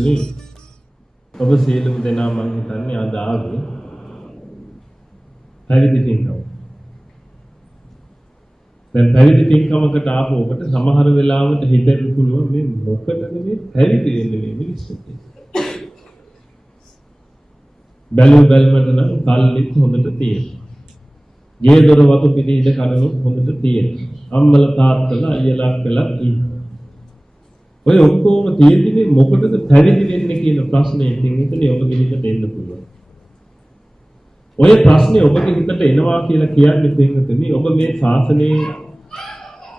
පින්වතුනි ඔබ සියලුම දෙනා මම හිතන්නේ අද ආවේ පැවිදි පින්කම. දැන් පැවිදි පින්කමකට ආපු ඔබට සමහර වෙලාවට හිතෙන්න පුළුවන් මේ මොකටද මේ පැවිදි වෙන්නේ මේ මිනිස්සුන්ට. බැලුමට නම් කල්ලිත් හොඳට තියෙනවා. ගේ දොර වතු පිටි ඉඳ කනනුත් හොඳට තියෙනවා. අම්මලා තාත්තලා අයියලා අක්කලා ඉන්නවා. ඔය ඔක්කොම තියෙදි මේ මොකටද පැවිදි වෙන්නේ කියන ප්‍රශ්නේ ඉතින් ඔබගේ හිතට එන්න පුළුවන්. ඔය ප්‍රශ්නේ ඔබගේ හිතට එනවා කියලා කියන්නේ පින්වතුනි ඔබ මේ ශාසනයේ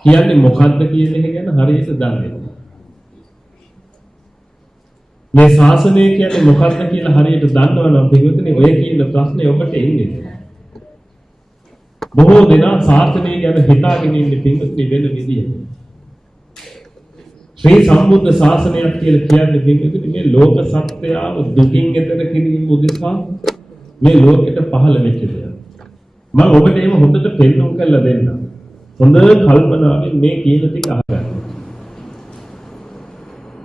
කියන්නේ මොකද්ද කියන එක ගැන හරියට දන්නේ නැහැ. මේ ශාසනය කියන්නේ මොකක්ද කියලා හරියට දන්නවනම් පින්වතුනි ඔය කියන ප්‍රශ්නේ ඔබට එන්නේ නැහැ. බොහෝ දෙනා ශාසනය ගැන හිතාගෙන ඉන්නේ පින්වතුනි වෙන විදිහකට. ශ්‍රී සම්බුද්ධ ශාසනයක් කියලා කියන්නේ පින්වතුනි මේ ලෝක සත්‍යයව දුකින් එතර කිරීම උදෙසා මේ ලෝකෙට පහළ වෙච්ච දෙයක්. මම ඔබට එහෙම හොඳට පෙන්වන්න කරලා දෙන්නම්. හොඳ කල්පනාවෙන් මේ කියන ටික අහගන්න.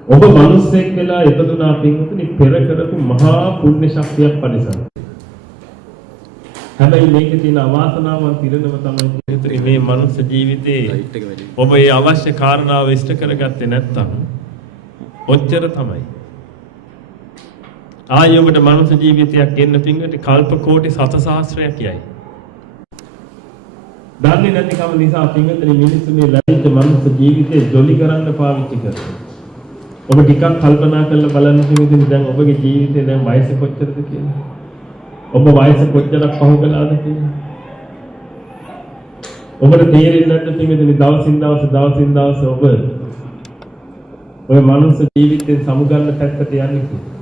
ඔබ මිනිස්සෙක් වෙලා ඉපදුනා පින්වතුනි පෙර කරපු මහා පුණ්‍ය ශක්තියක් පරිසම්. හැබැයි මේකේ තියෙන අවාසනාවන් පිරෙනව තමයි පින්වතුනි මේ මනුස්ස ජීවිතේ ඔබ ඒ අවශ්‍ය කාරණාව ඉෂ්ට කරගත්තේ නැත්නම් ඔච්චර තමයි. ආයොබට මනුස්ස ජීවිතයක් එන්න පින්වතුනි කල්ප කෝටි 7 යයි. දන්නේ නැතිකම නිසා පින්වතුනි මිනිස්සු මේ ලැබිච්ච මනුස්ස ජීවිතේ ජොලි කරන්න පාවිච්චි කරනවා. ඔබ ටිකක් කල්පනා කරලා බලන්න පින්වතුනි දැන් ඔබගේ ජීවිතේ දැන් වයස කොච්චරද කියලා. ඔබ වයස කොච්චරක් පහු කළාද කියලා. ඔබට තේරෙන්නේ නැද්ද පින්වතුනි දවසින් දවස ඔබ ඔය මනුස්ස ජීවිතෙන් සමුගන්න පැත්තට යන්නේ කියලා.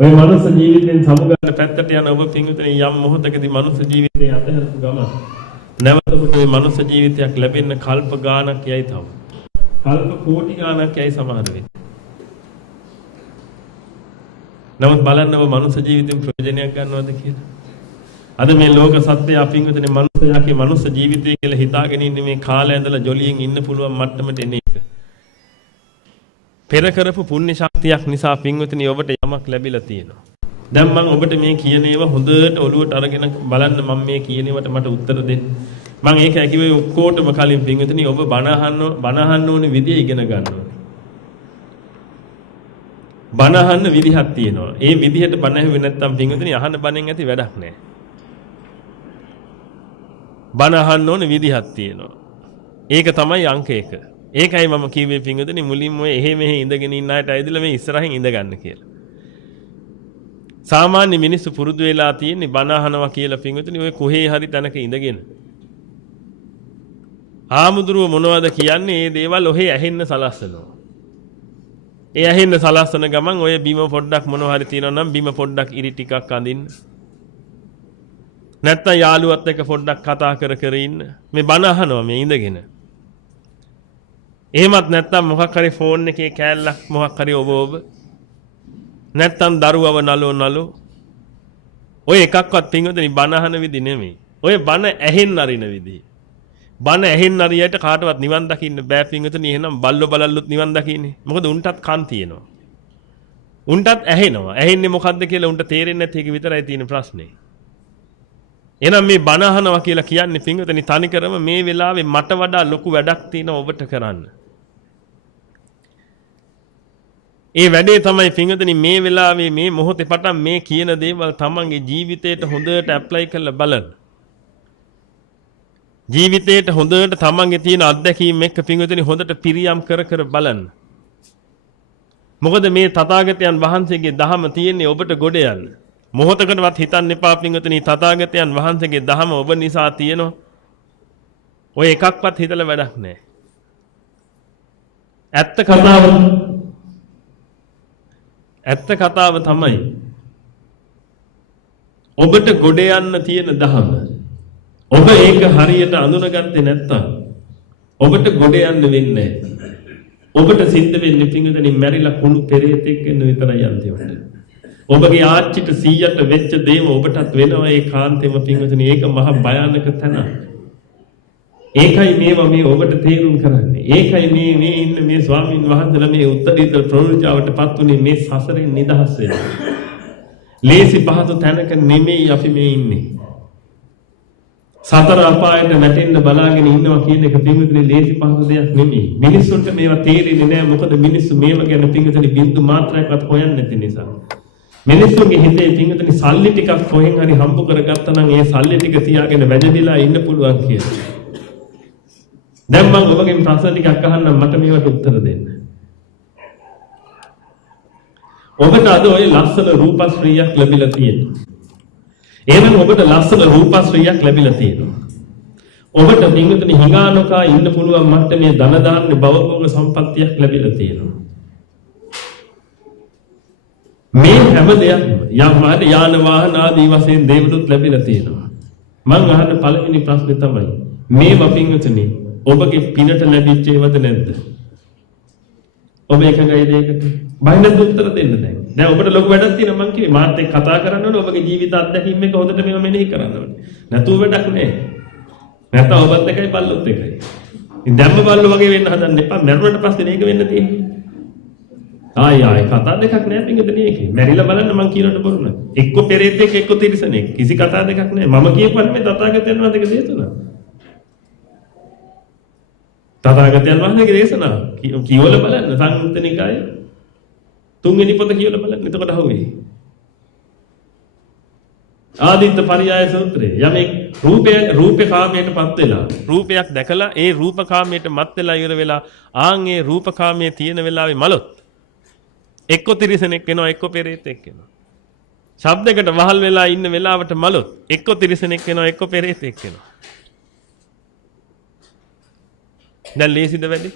ඔය මනුස්ස ජීවිතෙන් සමුගන්න පැත්තට යන ඔබ පින්වතුනි යම් මොහොතකදී මනුස්ස ජීවිතේ අතහැරපු ගමන් නැවත ඔබට මේ මනුස්ස ජීවිතයක් ලැබෙන්න කල්ප ගාණක් යයි තව. කල්ප කෝටි ගාණක් යයි සමහර වෙලේ. නමුත් බලන්න ඔබ මනුස්ස ජීවිතෙන් ප්‍රයෝජනයක් ගන්නවද කියලා. අද මේ ලෝක සත්‍යය අපින්වතුනි මනුස්සයාගේ මනුස්ස ජීවිතය කියලා හිතාගෙන ඉන්නේ මේ කාලය ඇඳලා ජොලියෙන් ඉන්න පුළුවන් මට්ටමට එන එක. පෙර කරපු පුණ්‍ය ශක්තියක් නිසා පින්වතුනි ඔබට යමක් ලැබිලා තියෙනවා. දැන් මම ඔබට මේ කියන ඒවා හොඳට ඔලුවට අරගෙන බලන්න මම මේ කියන ඒවාට මට උත්තර දෙන්න. මම ඒක ඇකිවේ ඔක්කොටම කලින් පින්වතුනි ඔබ බණ අහන්න ඕනේ විදිය ඉගෙන ගන්න ඕනේ. බණ අහන්න විදිහක් තියෙනවා. ඒ විදිහට බණ ඇහුවේ නැත්නම් පින්වතුනි අහන්න බණෙන් ඇති වැඩක් නැහැ. බණ අහන්න ඕනේ විදිහක් තියෙනවා. ඒක තමයි අංක 1. ඒකයි මම කිව්වේ පින්වතුනි මුලින්ම ඔය එහෙ මෙහෙ ඉඳගෙන ඉන්න අයට ඇවිදලා මේ ඉස්සරහින් ඉඳ ගන්න කියලා. සාමාන්‍ය මිනිස්සු පුරුදු වෙලා තියෙන්නේ බණ අහනවා කියලා පින්වතුනි ඔය කොහේ හරි තැනක ඉඳගෙන. ආමුදුරුව මොනවද කියන්නේ මේ දේවල් ඔහෙ ඇහෙන්න සලස්සනවා. ඒ ඇහෙන්න සලස්සන ගමන් ඔය බිම පොඩ්ඩක් මොනවා හරි තියෙනවා නම් බිම පොඩ්ඩක් ඉරි ටිකක් අඳින්න. නැත්තම් යාළුවත් එක්ක පොඩ්ඩක් කතා කර කර ඉන්න. මේ බණ අහනවා මේ ඉඳගෙන. එහෙමත් නැත්තම් මොකක් හරි ෆෝන් එකේ කෑල්ලක් මොකක් හරි ඔබ නැත්තම් දරුවව නලෝ ඔය එකක්වත් පින්වතුනි බණ අහන විදි නෙමෙයි. ඔය බණ ඇහෙන්න අරින විදි. බණ ඇහෙන්න අරියට කාටවත් නිවන් දකින්න බෑ පින්වතුනි. එහෙනම් බල්ලොත් නිවන් දකින්නේ. මොකද උන්ටත් කන් තියෙනවා. උන්ටත් ඇහෙනවා. ඇහෙන්නේ මොකද්ද කියලා උන්ට තේරෙන්නේ නැති එක විතරයි තියෙන ප්‍රශ්නේ. එහෙනම් මේ බණ අහනවා කියලා කියන්නේ පින්වතුනි තනිකරම මේ වෙලාවේ මට වඩා ලොකු වැඩක් තියෙනවා ඔබට කරන්න. ඒ වැඩේ තමයි පින්වතුනි මේ වෙලාවේ මේ මොහොතේ පටන් මේ කියන දේවල් තමන්ගේ ජීවිතේට හොඳට ඇප්ලයි කරලා බලන්න. ජීවිතේට හොඳට තමන්ගේ තියෙන අත්දැකීම් එක්ක පින්වතුනි හොඳට පිරියම් කර කර බලන්න. මොකද මේ තථාගතයන් වහන්සේගේ දහම තියෙන්නේ ඔබට ගොඩ යන්න. මොහොතකටවත් හිතන්න එපා පින්වතුනි තථාගතයන් වහන්සේගේ දහම ඔබ නිසා තියෙනවා. ඔය එකක්වත් හිතලා වැඩක් නැහැ. ඇත්ත කතාව තමයි ඔබට ගොඩ යන්න තියෙන දහම. ඔබ ඒක හරියට අඳුනගත්තේ නැත්තම් ඔබට ගොඩ යන්න වෙන්නේ නැහැ. ඔබට සිද්ධ වෙන්නේ පින්වතුනි මැරිලා කුණු පෙරේතෙක් වෙන්න විතරයි අන්තිමට. ඔබගේ ආච්චිට 100ට වෙච්ච දේම ඔබටත් වෙනවා ඒ කාන්තේම පින්වතුනි. ඒක මහ භයානක තැන. ඒකයි මේවා මේ ඔබට තේරුම් කරන්නේ. ඒකයි මේ ඉන්න මේ ස්වාමීන් වහන්සේලා මේ උත්තරීතර ප්‍රවෘජාවටපත් උනේ මේ සසරෙන් නිදහස් වෙන්න. ලේසි පහසු තැනක නෙමෙයි අපි මේ ඉන්නේ. සතර අපායට වැටෙන්න බලාගෙන ඉන්නවා කියන එක පින්විතනේ ලේසි පහසු දෙයක් නෙමෙයි. මිනිස්සුන්ට මේවා තේරෙන්නේ නැහැ. මොකද මිනිස්සු මේවා ගැන පින්විතනේ බින්දු මාත්‍රයක්වත් හොයන්නේ නැති නිසා. මිනිස්සුන්ගේ හිතේ පින්විතනේ සල්ලි ටිකක් කොහෙන් හරි හම්බ කරගත්තා නම් ඒ සල්ලි ටික තියාගෙන වැජබිලා ඉන්න පුළුවන් කියලා. දැන් මම ඔබගෙන් ප්‍රශ්න ටිකක් අහන්නම් මට මේවට උත්තර දෙන්න. ඔබට අද ওই ලස්සන රූපශ්‍රීයක් ලැබිලා තියෙනවා. එහෙනම් ඔබට ලස්සන රූපශ්‍රීයක් ලැබිලා තියෙනවා. ඔබට පින්විතනේ හිඟානෝකා ඉන්න පුළුවන් මට්ටමේ ධන දාන්නේ භවභෝග සම්පත්තියක් ලැබිලා තියෙනවා. මේ හැම දෙයක්ම යම් යාන වාහන ආදී වශයෙන් දේවලුත් ලැබිලා තියෙනවා. මම අහන පළවෙනි ප්‍රශ්නේ තමයි මේ වපින්විතනේ ඔබගේ පිනට ලැබිච්ච ඒවද නැද්ද? ඔබ එකඟයි දෙයකට? බයින්ද උත්තර දෙන්න දැන්. දැන් ඔබට ලොකු වැඩක් තියෙනවා මං කිව්වේ මාත් එක්ක කතා කරන්න ඕනේ ඔබගේ ජීවිත අත්දැකීම් එක හොඳට මේව මෙනෙහි කරන්න ඕනේ. නැතුව වැඩක් නැහැ. නැත්නම් ඔබත් එකයි බල්ලොත් එකයි. ඉතින් දැම්ම බල්ලෝ වගේ වෙන්න හදන්න එපා. මැරුණට පස්සේ මේක වෙන්න තියෙන්නේ. ආයි කතා දෙකක් නෑ පින්විතනේ ඒකේ. මැරිලා බලන්න මං කියනට බොරු නෑ. එක්ක පෙරේතෙක් එක්ක තිරිසනෙක්. කිසි කතා දෙකක් නෑ. මම කියපුවා මේ තථාගතයන් වහන්සේගේ දේශනාව. තථාගතයන් වහන්සේගේ දේශනාව කියවල බලන්න සංයුත්ත නිකායේ තුන්වෙනි පොත කියවල බලන්න. එතකොට අහුවේ. ආදිත්ත පරියාය සූත්‍රයේ යමෙක් රූපේ කාමයටපත් වෙලා රූපයක් දැකලා ඒ රූප කාමයට මත් වෙලා ඉවර වෙලා ආන් ඒ රූප කාමයේ තියෙන වෙලාවේ මලොත් එක්ක තිරිසනෙක් වෙනවා එක්ක පෙරේතෙක් වෙනවා. ශබ්දයකට වහල් වෙලා ඉන්න වෙලාවට මලොත් එක්ක තිරිසනෙක් වෙනවා එක්ක පෙරේතෙක් වෙනවා. දැන් ලේසිද වැඩි?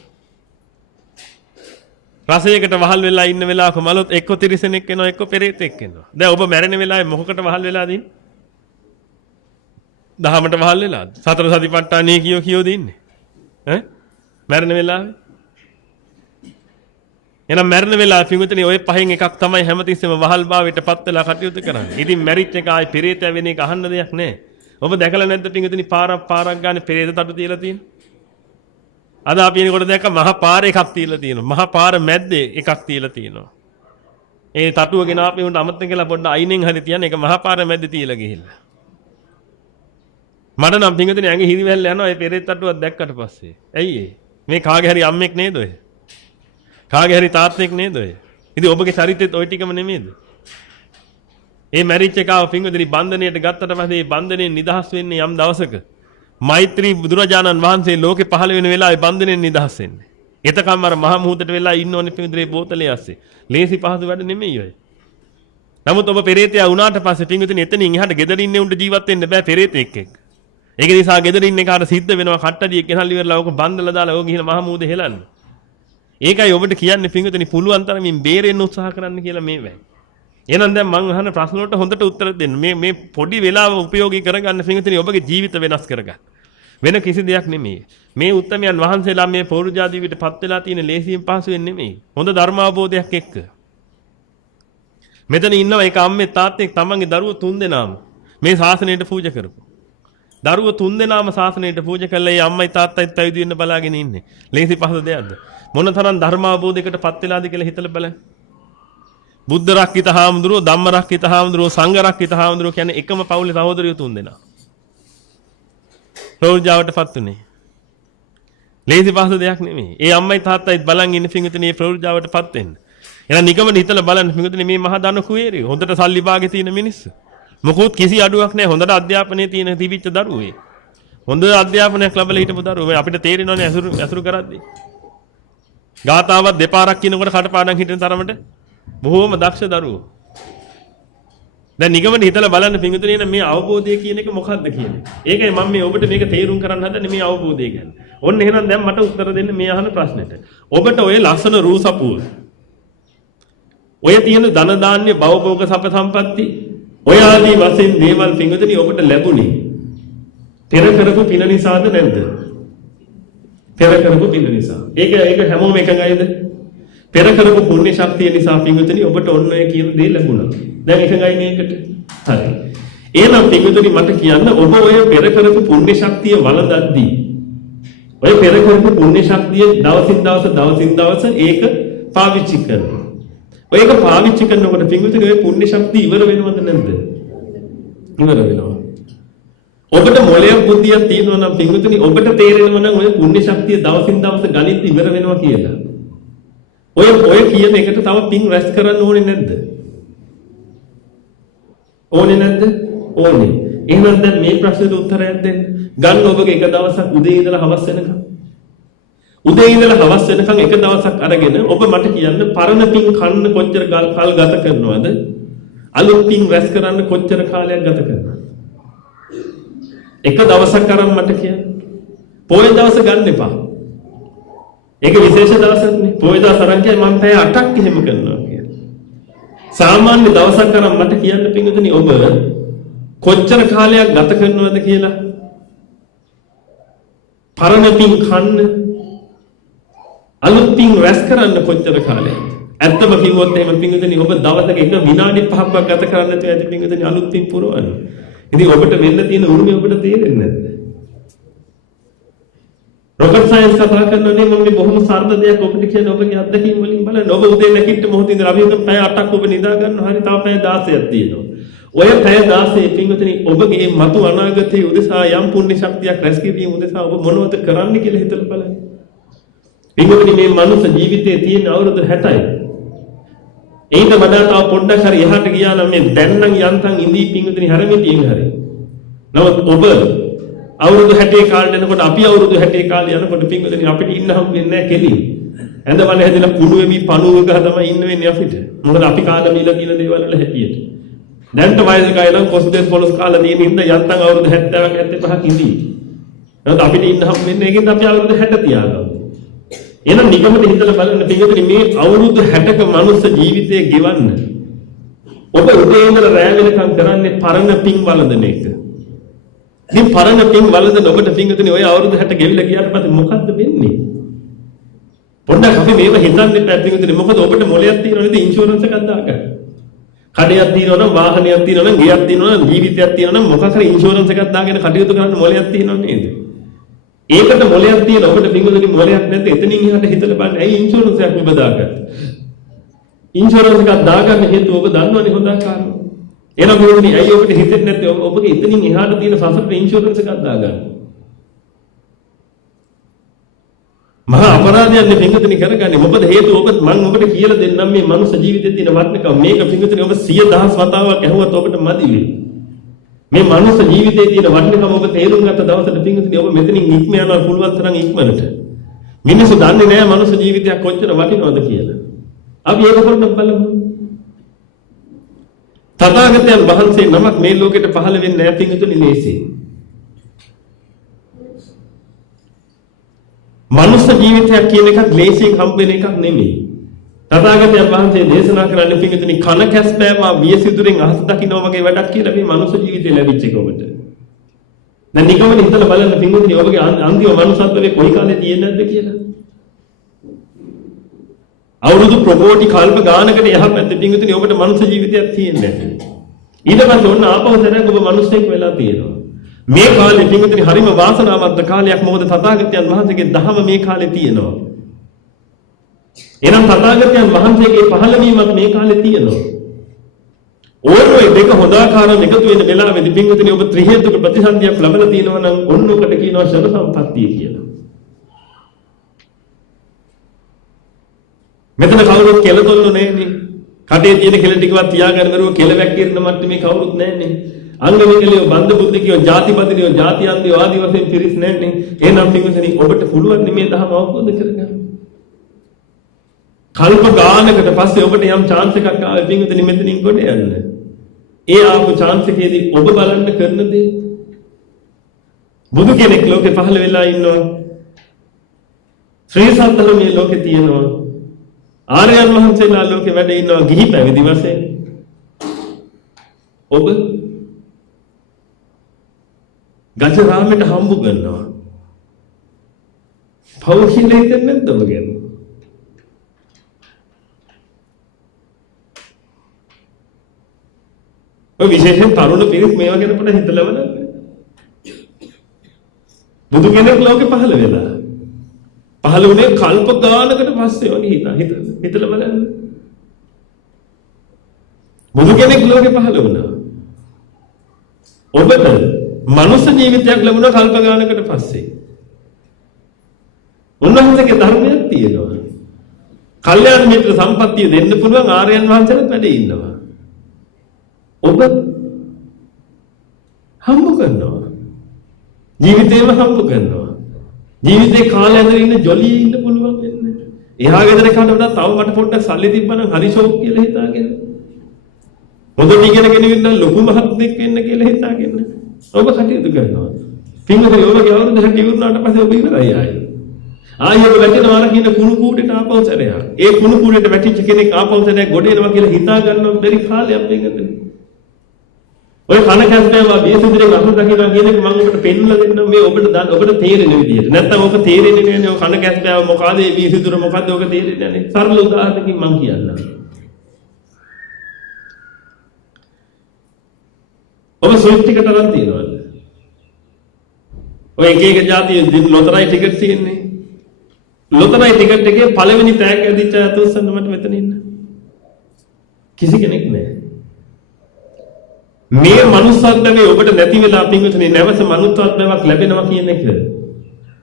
රසයකට වහල් වෙලා ඉන්න වෙලාවක මලොත් එක්ක තිරිසනෙක් වෙනවා එක්ක පෙරේතෙක් වෙනවා. දැන් ඔබ මැරෙන වෙලාවේ මොකකට වහල් වෙලාද ඉන්නේ? දහමට වහල් වෙලාද? සතර සතිපට්ඨානේ කියෝ දින්නේ. ඈ? මැරෙන වෙලාවේ එහෙනම් මැරෙන වෙලාව පිඟුතුනේ ඔය පහෙන් එකක් තමයි හැමතිස්සෙම වහල්භාවයටපත් වෙලා කටයුතු කරන්නේ. ඉතින් මැරිච් එක ආයි පෙරේතය වෙන එක අහන්න දෙයක් නැහැ. ඔබ දැකලා නැද්ද පිඟුතුනේ පාරක් ගානේ පෙරේත තටු තියලා තියෙන්නේ? අද අපි එනකොට දැක්ක මහා පාර එකක් තියලා තියෙනවා. මහා පාර මැද්දේ එකක් තියලා තියෙනවා. ඒ තටුව ගෙන ආපේ උන්ට අමතක කියලා පොඩ්ඩ අයිනෙන් හරි තියන්න ඒක මහා පාර මැද්දේ තියලා ගිහිල්ලා. මට නම් පිඟුතුනේ ඇඟ හිරිවැල්ල යනවා ඒ පෙරේත තටුවක් දැක්කට පස්සේ. ඇයි ඒ? මේ කාගේ හරි අම්මෙක් නේද ඔය? කාගේ හරි තාත්තෙක් නේද ඔය? ඉතින් ඔබගේ චරිතෙත් ওই ටිකම නෙමෙයිද? ඒ මැරිච් එකව පිඟුතුනේ බන්ධනයට ගත්තට පස්සේ මේ බන්ධනයෙන් නිදහස් වෙන්නේ යම් දවසක. මෛත්‍රී බුදුරජාණන් වහන්සේ ලෝකේ පහළ වෙන වෙලාවේ බන්ධනෙන් නිදහස් වෙන්නේ. එතකම් අර මහා මුහුදට වෙලා ඉන්න ඕනේ පිඟුතුනේ බෝතලේ ඇස්සේ. ලේසි පහසු වැඩ නෙමෙයි ඔය. නමුත් ඔබ පෙරේතයා වුණාට පස්සේ පිඟුතුනේ එතනින් එහාට ගෙදර ඉන්නේ උන්ට ජීවත් වෙන්න බෑ පෙරේතෙක් එක්ක. ඒක නිසා ගෙදර ඉන්න එකාට සිද්ධ වෙනවා කට්ටඩියක් ගෙනල්ලි ඉවරලා ඕක බන්දලා දාලා ඕක ගිහින් මහා මුහුදේ හෙලන්න. ඒකයි ඔබට කියන්නේ පිඟුතුනේ පුළුවන් තරමින් බේරෙන්න උත්සාහ කරන්න කියලා මේ වෙයි. එහෙනම් දැන් මම අහන ප්‍රශ්න වලට හොඳට උත්තර දෙන්න. මේ පොඩි වෙලාව උපයෝගී කරගන්න පිඟුතුනේ ඔබගේ ජීවිත වෙනස් කරගන්න. වෙන කිසි දෙයක් නෙමෙයි. මේ උත්තමයන් වහන්සේලා මේ පෞරුජාදීවිටපත් වෙලා තියෙන ලේසියෙන් පහසුවෙන් නෙමෙයි. හොඳ ධර්මාවබෝධයක් එක්ක. මෙතන ඉන්නවා එක අම්මේ තාත්තෙක් තමන්ගේ දරුවෝ 3 දෙනාම මේ ශාසනයට පූජා කරපු. දරුවෝ 3 දෙනාම ශාසනයට පූජා කළා. ඒ අම්මයි තාත්තයි පැවිදි වෙන්න බලාගෙන ඉන්නේ. ලේසි පහසු දෙයක්ද? මොනතරම් ධර්මාවබෝධයකටපත් වෙලාද කියලා හිතලා බලන්න. බුද්ධ රක්කිත හාමුදුරුවෝ, ධම්ම රක්කිත හාමුදුරුවෝ, සංඝ රක්කිත හාමුදුරුවෝ කියන්නේ එකම පවුලේ සහෝදරයෝ 3 දෙනා. ප්‍රවෘජාවටපත් උනේ. ලේසි පහසු දෙයක් නෙමෙයි. ඒ අම්මයි තාත්තයිත් බලන් ඉන්න පිඟුතුනේ මේ ප්‍රවෘජාවටපත් වෙන්න. එහෙනම් නිකමන හිතලා බලන්න පිඟුතුනේ මේ මහා ධන කුවේරිය හොඳට සල්ලි භාගේ තියෙන මිනිස්සු. මොකොත් කිසි අඩුවක් නැහැ. හොඳට අධ්‍යාපනයේ තියෙන තිබිච්ච දරුවෝ. හොඳ අධ්‍යාපනයක් ලැබලා හිටපු දරුවෝ. අපිට තේරෙනවනේ ඇසුරු කරද්දී. ගාතාවක් දෙපාරක් කියනකොට කටපාඩම් හිටින තරමට බොහෝම දක්ෂ දරුවෝ. දැන් නිගමන හිතලා බලන්න පිඟුතුනේ මේ අවබෝධය කියන එක මොකක්ද කියන්නේ. ඒකයි මම මේ ඔබට මේක තේරුම් කරන්න හදන්නේ මේ අවබෝධය ගැන. ඔන්න එහෙනම් දැන් මට උත්තර දෙන්න මේ අහන ප්‍රශ්නෙට. ඔබට ඔය ලස්සන රූසපුව. ඔය තියෙන ධන දාන්‍ය භවභෝග සප සම්පatti ඔය ආදී වශයෙන් දේවල් පිඟුතුනේ ඔබට ලැබුණේ. පෙර කරපු පින නිසාද නැද්ද? පෙර කරපු පින නිසා. ඒක හැමෝම එකගයිද? පෙර කරපු පුණ්‍ය ශක්තිය නිසා පිඟුතුනේ ඔබට ඔන්න ඔය කියන දේ ලැබුණා. දැන් එකගයි මේකට. හරි. එහෙනම් පිඟුතුනේ මට කියන්න ඔබ ඔය පෙර කරපු පුණ්‍ය ශක්තිය වළඳද්දී ඔය පෙර කරපු පුණ්‍ය ශක්තිය දවසින් දවස ඒක පාවිච්චි කරනවා. ඔය එක පාවිච්චි කරනකොට පින්විතනේ ඔය පුණ්‍ය ශක්තිය ඉවර වෙනවද නැද්ද? ඉවර වෙනවා. ඔබට මොලයක් බුද්ධියක් තියෙනවා නම් පින්විතනේ ඔබට තේරෙනවා නම් ඔය පුණ්‍ය ශක්තිය දවසින් දවස ගණිත ඉවර වෙනවා කියලා. ඔය කියන එකට තව පින් රැස් කරන්න ඕනේ නැද්ද? ඕනේ නැද්ද? ඕනේ. එහෙනම් දැන් මේ ප්‍රශ්නෙට උත්තරයක් දෙන්න. ගන්න ඔබගේ එක දවසක් උදේ ඉඳලා හවස වෙනකම්. උදේ ඉඳලා හවස වෙනකම් එක දවසක් අරගෙන ඔබ මට කියන්න පරණ පින් කන්න කොච්චර කල් ගත කරනවද? අලුත් පින් රැස් කරන්න කොච්චර කාලයක් ගත කරනවද? එක දවසක් අරන් මට කියන්න. පොය දවස ගන්න එපා. ඒක විශේෂ දවසක් නේ. පොය දවස අරන් කියයි මම පැය 8ක් එහෙම කරනවා කියලා. සාමාන්‍ය දවසක් අරන් මට කියන්න පින්වතුනි ඔබ කොච්චර කාලයක් ගත කරනවද කියලා. පරණ පින් කන්න අලුත් පින් රැස් කරන්න කොච්චර කාලයක්. ඇත්තම කිව්වොත් එහෙම පින්වතුනි ඔබ දවසක එක විනාඩි 5ක් ගත කරන්න නැතුව ඇති පින්වතුනි අලුත් පින් පුරවන්න. ඉතින් ඔබට වෙන්න තියෙන උරුමය ඔබට තේරෙන්නේ නැද්ද? රොකට් සයන්ස් කතා කරනනේ මම මේ බොහොම සරල දෙයක් ඔබට කියන ඔබගේ අත්දැකීම් වලින් බලන්න. ඔබ උදේ නැගිට මොහොතින් ඉඳලා අපි හිතමු පැය 8ක් ඔබ නිදා ගන්නවා. හරි තාම පැය 16ක් තියෙනවා. ඔය පැය 16 පින්වතුනි ඔබගේ මතු අනාගතයේ උදෙසා යම් පුණ්‍ය ශක්තියක් රැස් කිරීම උදෙසා ඔබ මොනවද කරන්න කියලා හිතලා බලන්න. පින්වතුනි මේ මනුස්ස ජීවිතයේ තියෙන අවුරුදු 60යි. ඒක වඩා තව පොඩ්ඩක් හරි එහාට ගියා නම් මේ දැන් නම් යන්තම් ඉඳී පින්වතුනි හැරමිටියෙන් හරි. නමුත් ඔබ අවුරුදු 60 කාලේ යනකොට අපි අවුරුදු 60 කාලේ යනකොට පින්වතුනි අපිට ඉන්න හම් වෙන්නේ නැහැ කෙලින්. ඇඳවල හැදෙලා කුණු වෙවි පණුව ගහ තමයි ඉන්න වෙන්නේ අපිට. මොකද අපි කාලා බීලා කියන දේවල් වල හැටියට. දැන්ට වයස ගාය නම් කොස්දෙස් පොලස් කාලා දින ඉන්න යන්තම් අවුරුදු 70ක් 75ක් ඉඳී. නමුත් අපිට ඉන්න හම් වෙන්නේ ඒකෙන් අපි අවුරුදු 60 තියාගමු. එහෙනම් නිගමන හිතලා බලන්න පින්වතුනි මේ අවුරුදු 60ක මනුස්ස ජීවිතය ගෙවන්න ඔබ උදේ ඉඳලා රැ වෙනකම් කරන්නේ පරණ පින් වළඳන එක. ඉතින් පරණ පින් වළඳන ඔබට පින්වතුනි ඔය අවුරුදු 60 ගෙවිලා ගියාට පස්සේ මොකද්ද වෙන්නේ? පොඩ්ඩක් අපි මේව හිතන්න එපා පින්වතුනි. මොකද ඔබට මොලයක් තියෙනවා නේද ඉන්ෂුරන්ස් එකක් දාගන්න. කඩයක් තියෙනවා නම් වාහනයක් තියෙනවා නම් ගෙයක් තියෙනවා නම් ජීවිතයක් තියෙනවා නම් මොකක් හරි ඉන්ෂුරන්ස් එකක් දාගෙන කටයුතු කරන්න මොලයක් තියෙනවා නේද? ඒකට මොලයක් තියෙන ඔබට පින්වතුනි මොලයක් නැත්නම් එතනින් එහාට හිතලා බලන්න ඇයි ඉන්ෂුරන්ස් එකක් ඔබ දාගත්තේ? ඉන්ෂුරන්ස් එකක් දාගන්න හේතුව ඔබ දන්නවනේ හොඳ කාරණා. එහෙනම් පින්වතුනි ඇයි ඔබට හිතෙන්නේ නැත්තේ ඔබගේ එතනින් එහාට තියෙන සසරේ ඉන්ෂුරන්ස් එකක් දාගන්න? මහා අපරාධයක්නේ පින්වතුනි කරගන්නේ. මොකද හේතුව ඔබ මම ඔබට කියලා දෙන්නම් මේ මනුස්ස ජීවිතයේ තියෙන වටිනකම මේක පින්වතුනි ඔබ 100,000 වතාවක් ඇහුවත් ඔබට මදි වෙයි. මේ මනුස්ස ජීවිතයේ තියෙන වටිනකම ඔබ තේරුම් ගත්ත දවසට පින්වතුනි ඔබ මෙතනින් ඉක්ම යනවා පුළුවන් තරම් ඉක්මනට. මිනිස්සු දන්නේ නැහැ මනුස්ස ජීවිතයක් කොච්චර වටිනවද කියලා. අපි ඒක පොඩ්ඩක් බලමු. තථාගතයන් වහන්සේ නමක් මේ ලෝකෙට පහළ වෙන්නේ නැහැ පින්වතුනි ලේසියෙන්. මනුස්ස ජීවිතයක් කියන එකක් ලේසියෙන් හම්බ වෙන එකක් නෙමෙයි. තථාගතයන් වහන්සේ දේශනා කරන්නේ පින්වතුනි කන කැස්බෑම වියසිදුරෙන් අහස දකින්න වගේ වැඩක් කියලා මේ මනුස්ස ජීවිතේ ලැබිච්ච එක ඔබට. දැන් නිකම්ම හිතලා බලන්න පින්වතුනි ඔබගේ අන්තිම මනුස්සත්වයේ කොයි කාලේ තියෙන්නේ නැද්ද කියලා. අවුරුදු ප්‍රකෝටි කල්ප ගානකට එහා පැත්තේ පින්වතුනි ඔබට මනුස්ස ජීවිතයක් තියෙන්නේ නැහැ. ඊට පස්සේ ඔන්න ආපහු දැනග ඔබ මනුස්සෙක් වෙලා තියෙනවා. මේ කාලේ පින්වතුනි හරිම වාසනාවන්ත කාලයක්. මොකද තථාගතයන් වහන්සේගේ දහම මේ කාලේ තියෙනවා. එනම් තථාගතයන් වහන්සේගේ පහළවීමක් මේ කාලේ තියෙනවා. ඕනෝයි දෙක හොදාකාරව එකතු වෙන වෙලාවෙදි පින්වතුනි ඔබ ත්‍රි හේතුක ප්‍රතිසන්දියක් ලැබලා තියෙනවා නම් ඔන්න ඔකට කියනවා ශර සම්පත්තිය කියලා. මෙතන කවුරුත් කෙලතොල්ල නැන්නේ. කටේ තියෙන කෙල ටිකවත් තියාගන්න බැරුව කෙල වැක්කිරන මට්ටමේ කවුරුත් නැන්නේ. අංග විකලියෝ බන්ද බුද්ධිකයෝ ජාතිපතිනියෝ ජාති අන්තියෝ ආදි වශයෙන් පිරිස් නැන්නේ. එහෙනම් පින්වතුනි ඔබට පුළුවන් මේ දහම අවබෝධ කරගන්න. කල්ප ගානකට පස්සේ ඔබට යම් chance එකක් ආවේ පින්වතුනි මෙතනින් කොට යන්න. ඒ ආපු chance එකේදී ඔබ බලන්න කරන දේ බුදු කෙනෙක් ලෝකේ පහළ වෙලා ඉන්නවා. ශ්‍රී සද්ධර්මයේ ලෝකේ තියෙනවා. ආර්යයන් වහන්සේලා ලෝකේ වැඩ ඉන්නවා ගිහි පැවිදි වශයෙන්. ඔබ ගජරාමයට හම්බ කරනවා. පව් කියලා හිතන්නේ නැද්ද ඔබ ගැන? ඔය විශේෂයෙන් තරුණ පිරිස් මේවා ගැන පොඩ්ඩක් හිතලා බලන්න. බුදු කෙනෙක් ලෝකේ පහළ වෙලා පහළ වුණේ කල්ප ගානකට පස්සේ වගේ හිතලා බලන්න. බුදු කෙනෙක් ලෝකේ පහළ වුණා. ඔබට මනුෂ්‍ය ජීවිතයක් ලැබුණා කල්ප ගානකට පස්සේ. උන්වහන්සේගේ ධර්මයක් තියෙනවා. කල්යාණ මිත්‍ර සම්පත්තිය දෙන්න පුළුවන් ආර්යයන් වහන්සේලාත් වැඩේ ඉන්නවා. ඔබ හම්බ කරනවා. ජීවිතේම හම්බ කරනවා. ජීවිතේ කාලය ඇතුළේ ඉන්න ජොලියේ ඉන්න පුළුවන් වෙන්නේ. එහා ගෙදර කන්න වඩා තව මට පොඩ්ඩක් සල්ලි තිබ්බනම් හරි ෂෝක් කියලා හිතාගෙන. හොඳට ඉගෙනගෙන ඉන්න ලොකු මහත්ෙක් වෙන්න කියලා හිතාගෙන. ඔබ කටයුතු කරනවා. පින්වතුනි ඔබගේ අවුරුදු 60 ඉවරනාට පස්සේ ඔබ ඉවරයි ආයේ. ආයෙ ඔබ වැටෙනවා කියන කුණු කූඩේට ආපහු සැරයක්. ඒ කුණු කූඩේට වැටිච්ච කෙනෙක් ආපහු සැරයක් ගොඩ එනවා කියලා හිතා ගන්නව බැරි කාලයක් මේකද. ඔය කන කැස්බෑවා බීසුදිරේ අහු දකිනවා කියන එක මම ඔබට පෙන්වලා දෙන්නම් මේ ඔබට තේරෙන විදියට. නැත්තම් ඔක තේරෙන්නේ නැහැ නේ ඔය කන කැස්බෑව මොකද මේ බීසුදිර මොකද්ද ඔක තේරෙන්නේ නැහැ. සරල උදාහරණකින් මම කියන්නම්. ඔබ සොයිට් ටිකට් අරන් තියනවද? ඔය එක જાතිය ලොතරැයි ටිකට් තියෙන්නේ. ලොතරැයි ටිකට් එකේ පළවෙනි තෑග්ග ඇදිච්ච අත උස්සන්න මට මෙතන ඉන්න. කිසි කෙනෙක් නැහැ. මේ මනුස්සත්වයේ ඔබට නැති වෙලා පින්විතනේ නැවත මනුස්සත්වයක් ලැබෙනවා කියන එක.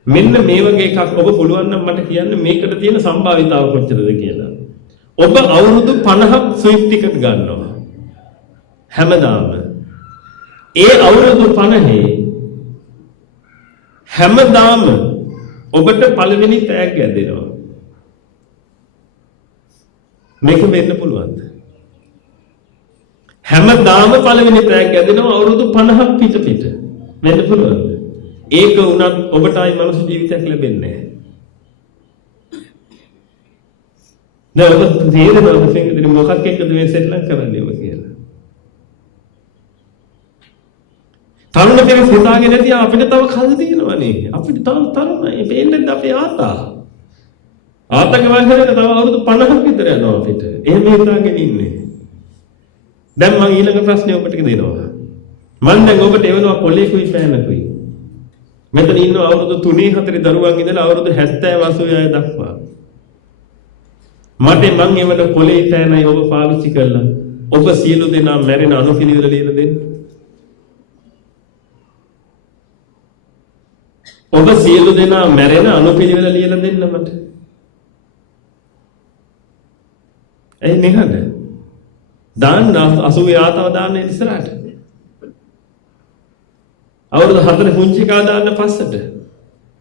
මෙන්න මේ වගේ එකක් ඔබ පුළුවන් නම් මට කියන්න මේකට තියෙන සම්භාවිතාව කොච්චරද කියලා. ඔබ අවුරුදු 50ක් ස්විෆ්ට් ටිකට් ගන්නවා. හැමදාම. ඒ අවුරුදු 50 හැමදාම ඔබට පළවෙනි තෑග්ග ඇදෙනවා. මේක වෙන්න පුළුවන්ද? හැමදාම පළවෙනි තෑග්ග ඇදෙනවා අවුරුදු 50ක් පිට. වෙන්න පුළුවන්ද? ඒක වුණත් ඔබට ආයි මනුස්ස ජීවිතයක් ලැබෙන්නේ නැහැ. දැන් ඔබ තේරෙනවද පින්වතුනි මොකක් එක්කද මේ සෙට්ලම් කරන්නේ ඔබ කියලා? තරුණ කෙනෙක් හිතාගෙන නැති අපිට තව කල් තියෙනවනේ. අපිට තව තරුණයි. මේන්නේ අපේ ආතා. ආතාගේ වයසට තව අවුරුදු 50ක් විතර යනවා අපිට. එහෙම හිතාගෙන ඉන්නේ. දැන් මම ඊළඟ ප්‍රශ්නේ ඔබට දෙනවා. මම දැන් ඔබට එවනවා කොලේකුයි පෑනකුයි. මෙතන ඉන්න අවුරුදු 3-4 දරුවන් ඉඳලා අවුරුදු 70 86 දක්වා. මට මං එවන කොලේ පෑනයි ඔබ පාවිච්චි කළා. ඔබ සියලු දෙනා මැරෙන අනුපිළිවෙල ලියලා දෙන්න. ඔබ සියලු දෙනා මැරෙන අනුපිළිවෙල ලියලා දෙන්න මට. ඇයි නිහඬ? දාන්න 80 ආතව දාන්න ඉස්සරහට. අවුරුදු 4 පුංචි කා දාන්න පස්සට.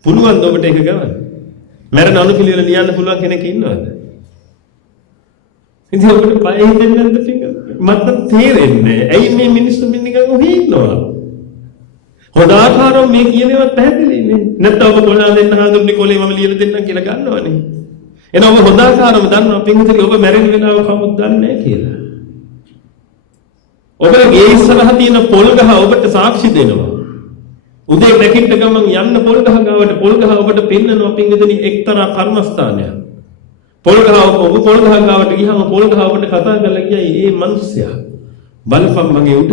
පුළුවන් ද ඔබට ඒක ගවන්න? මැරෙන අනුපිළිවෙල ලියන්න පුළුවන් කෙනෙක් ඉන්නවද? ඉතින් ඔබට බය හිතෙන්නේ නැද්ද පිටින්? මට තේරෙන්නේ. ඇයි මේ මිනිස්සු මෙන්න නිකන් ඔහේ ඉන්නවා? හොදාකාරව මේ කියන ඒවා පැහැදිලි නේ. නැත්නම් ඔබ කොලා දෙන්න හඳුන්නේ කොලේ මම ලියලා දෙන්නම් කියලා ගන්නවනේ. එහෙනම් ඔබ හොදාකාරව දන්නවා පින්විතේ ඔබ මැරෙන වෙලාව කවුරුත් දන්නේ නැහැ කියලා. ඔබගේ ගේ ඉස්සරහ තියෙන පොල් ගහ ඔබට සාක්ෂි දෙනවා. උදේ නැගිට ගමන් යන්න පොල් ගහ ගාවට පොල් ගහ ඔබට පෙන්නනවා පින්විතේ එක්තරා කර්මස්ථානයක්. පොල් ගහ ඔබ පොල් ගහ ගාවට ගියාම පොල් ගහ ඔබට කතා කරලා කියයි ඒ මිනිස්සයා බලපන් මගේ උඩ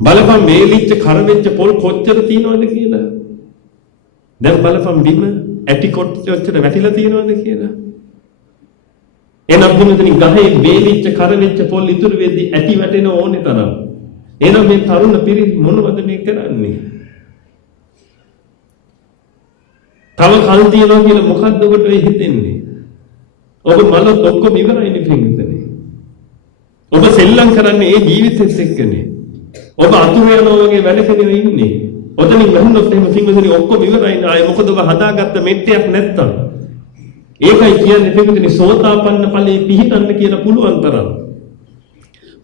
බලපන් මේලිච්ච කරවෙච්ච පොල් කොච්චර තියෙනවද කියලා. දැන් බලපන් බිම ඇටි කොච්චර වැටිලා තියෙනවද කියලා. එනම් පින්වතුනි ගහේ මේලිච්ච කරවෙච්ච පොල් ඉතුරු වෙද්දි ඇටි වැටෙන ඕනේ තරම්. එනම් මේ තරුණ පිරිස් මොනවද මේ කරන්නේ? තව කල් තියනවා කියලා මොකද්ද ඔබට වෙ හිතෙන්නේ? ඔබ මලොත් ඔක්කොම ඉවරයිනේ පින්වතුනි. ඔබ සෙල්ලම් කරන්නේ ඒ ජීවිතෙත් එක්කනේ. ඔබ අතුරු යනවා වගේ වැඩ කෙනෙක් ඉන්නේ. ඔතනින් වැහුනොත් එහෙම පින්වතුනි ඔක්කොම ඉවරයි නේ. මොකද ඔබ හදාගත්ත මෙට්ටයක් නැත්තම්. ඒකයි කියන්නේ පින්වතුනි සෝතාපන්න ඵලයේ පිහිටන්න කියලා පුළුවන් තරම්.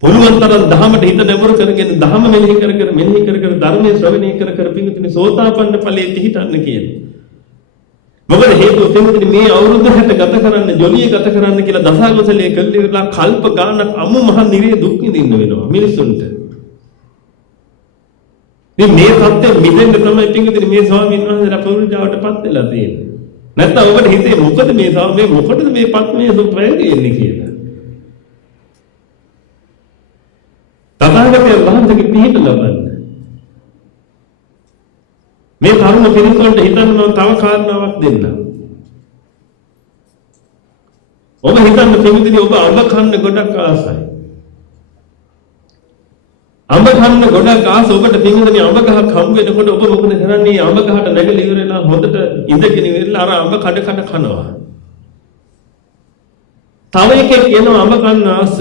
පුළුවන් තරම් ධහමට හිත නැඹුරු කරගෙන ධහම මෙනෙහි කර කර ධර්මයේ ශ්‍රවණය කර කර පින්වතුනි සෝතාපන්න ඵලයේ පිහිටන්න කියලා. මොකද හේතුව පින්වතුනි මේ අවුරුදු 60 ගත කරන්න ජොලිය ගත කරන්න කියලා දසාකුසලයේ කල්ලිරලා කල්ප ගානක් අමු මහ නිරේ දුක් විඳින්න වෙනවා මිනිසුන්ට. මේ සත්‍ය මිදෙන්න තමයි පින්වතුනි මේ ස්වාමීන් වහන්සේලා පෞරුජාවටපත් වෙලා තියෙන්නේ. නැත්නම් ඔබට හිතේ මොකද මේ ස්වාමී මොකටද මේ පත්මේ සුප්‍රයන්ටි එන්නේ කියලා. තථාගතයන් වහන්සේගේ පිහිට ලබන්න. මේ තරුණ පිරිසට හිතන්න මම තව කාරණාවක් දෙන්න. ඔබ හිතන්න පින්විතනි ඔබ අඹ කන්න ගොඩක් ආසයි. අඹ කන්න ගොඩක් ආස ඔබට පින්විතනි අඹ ගහක් හම්බ වෙනකොට ඔබ මොකද කරන්නේ? අඹ ගහට නැගලා ඉවරලා හොඳට ඉඳගෙන ඉවරලා අර අඹ කඩ කනවා. තව එකෙක් එනවා අඹ කන්න ආස.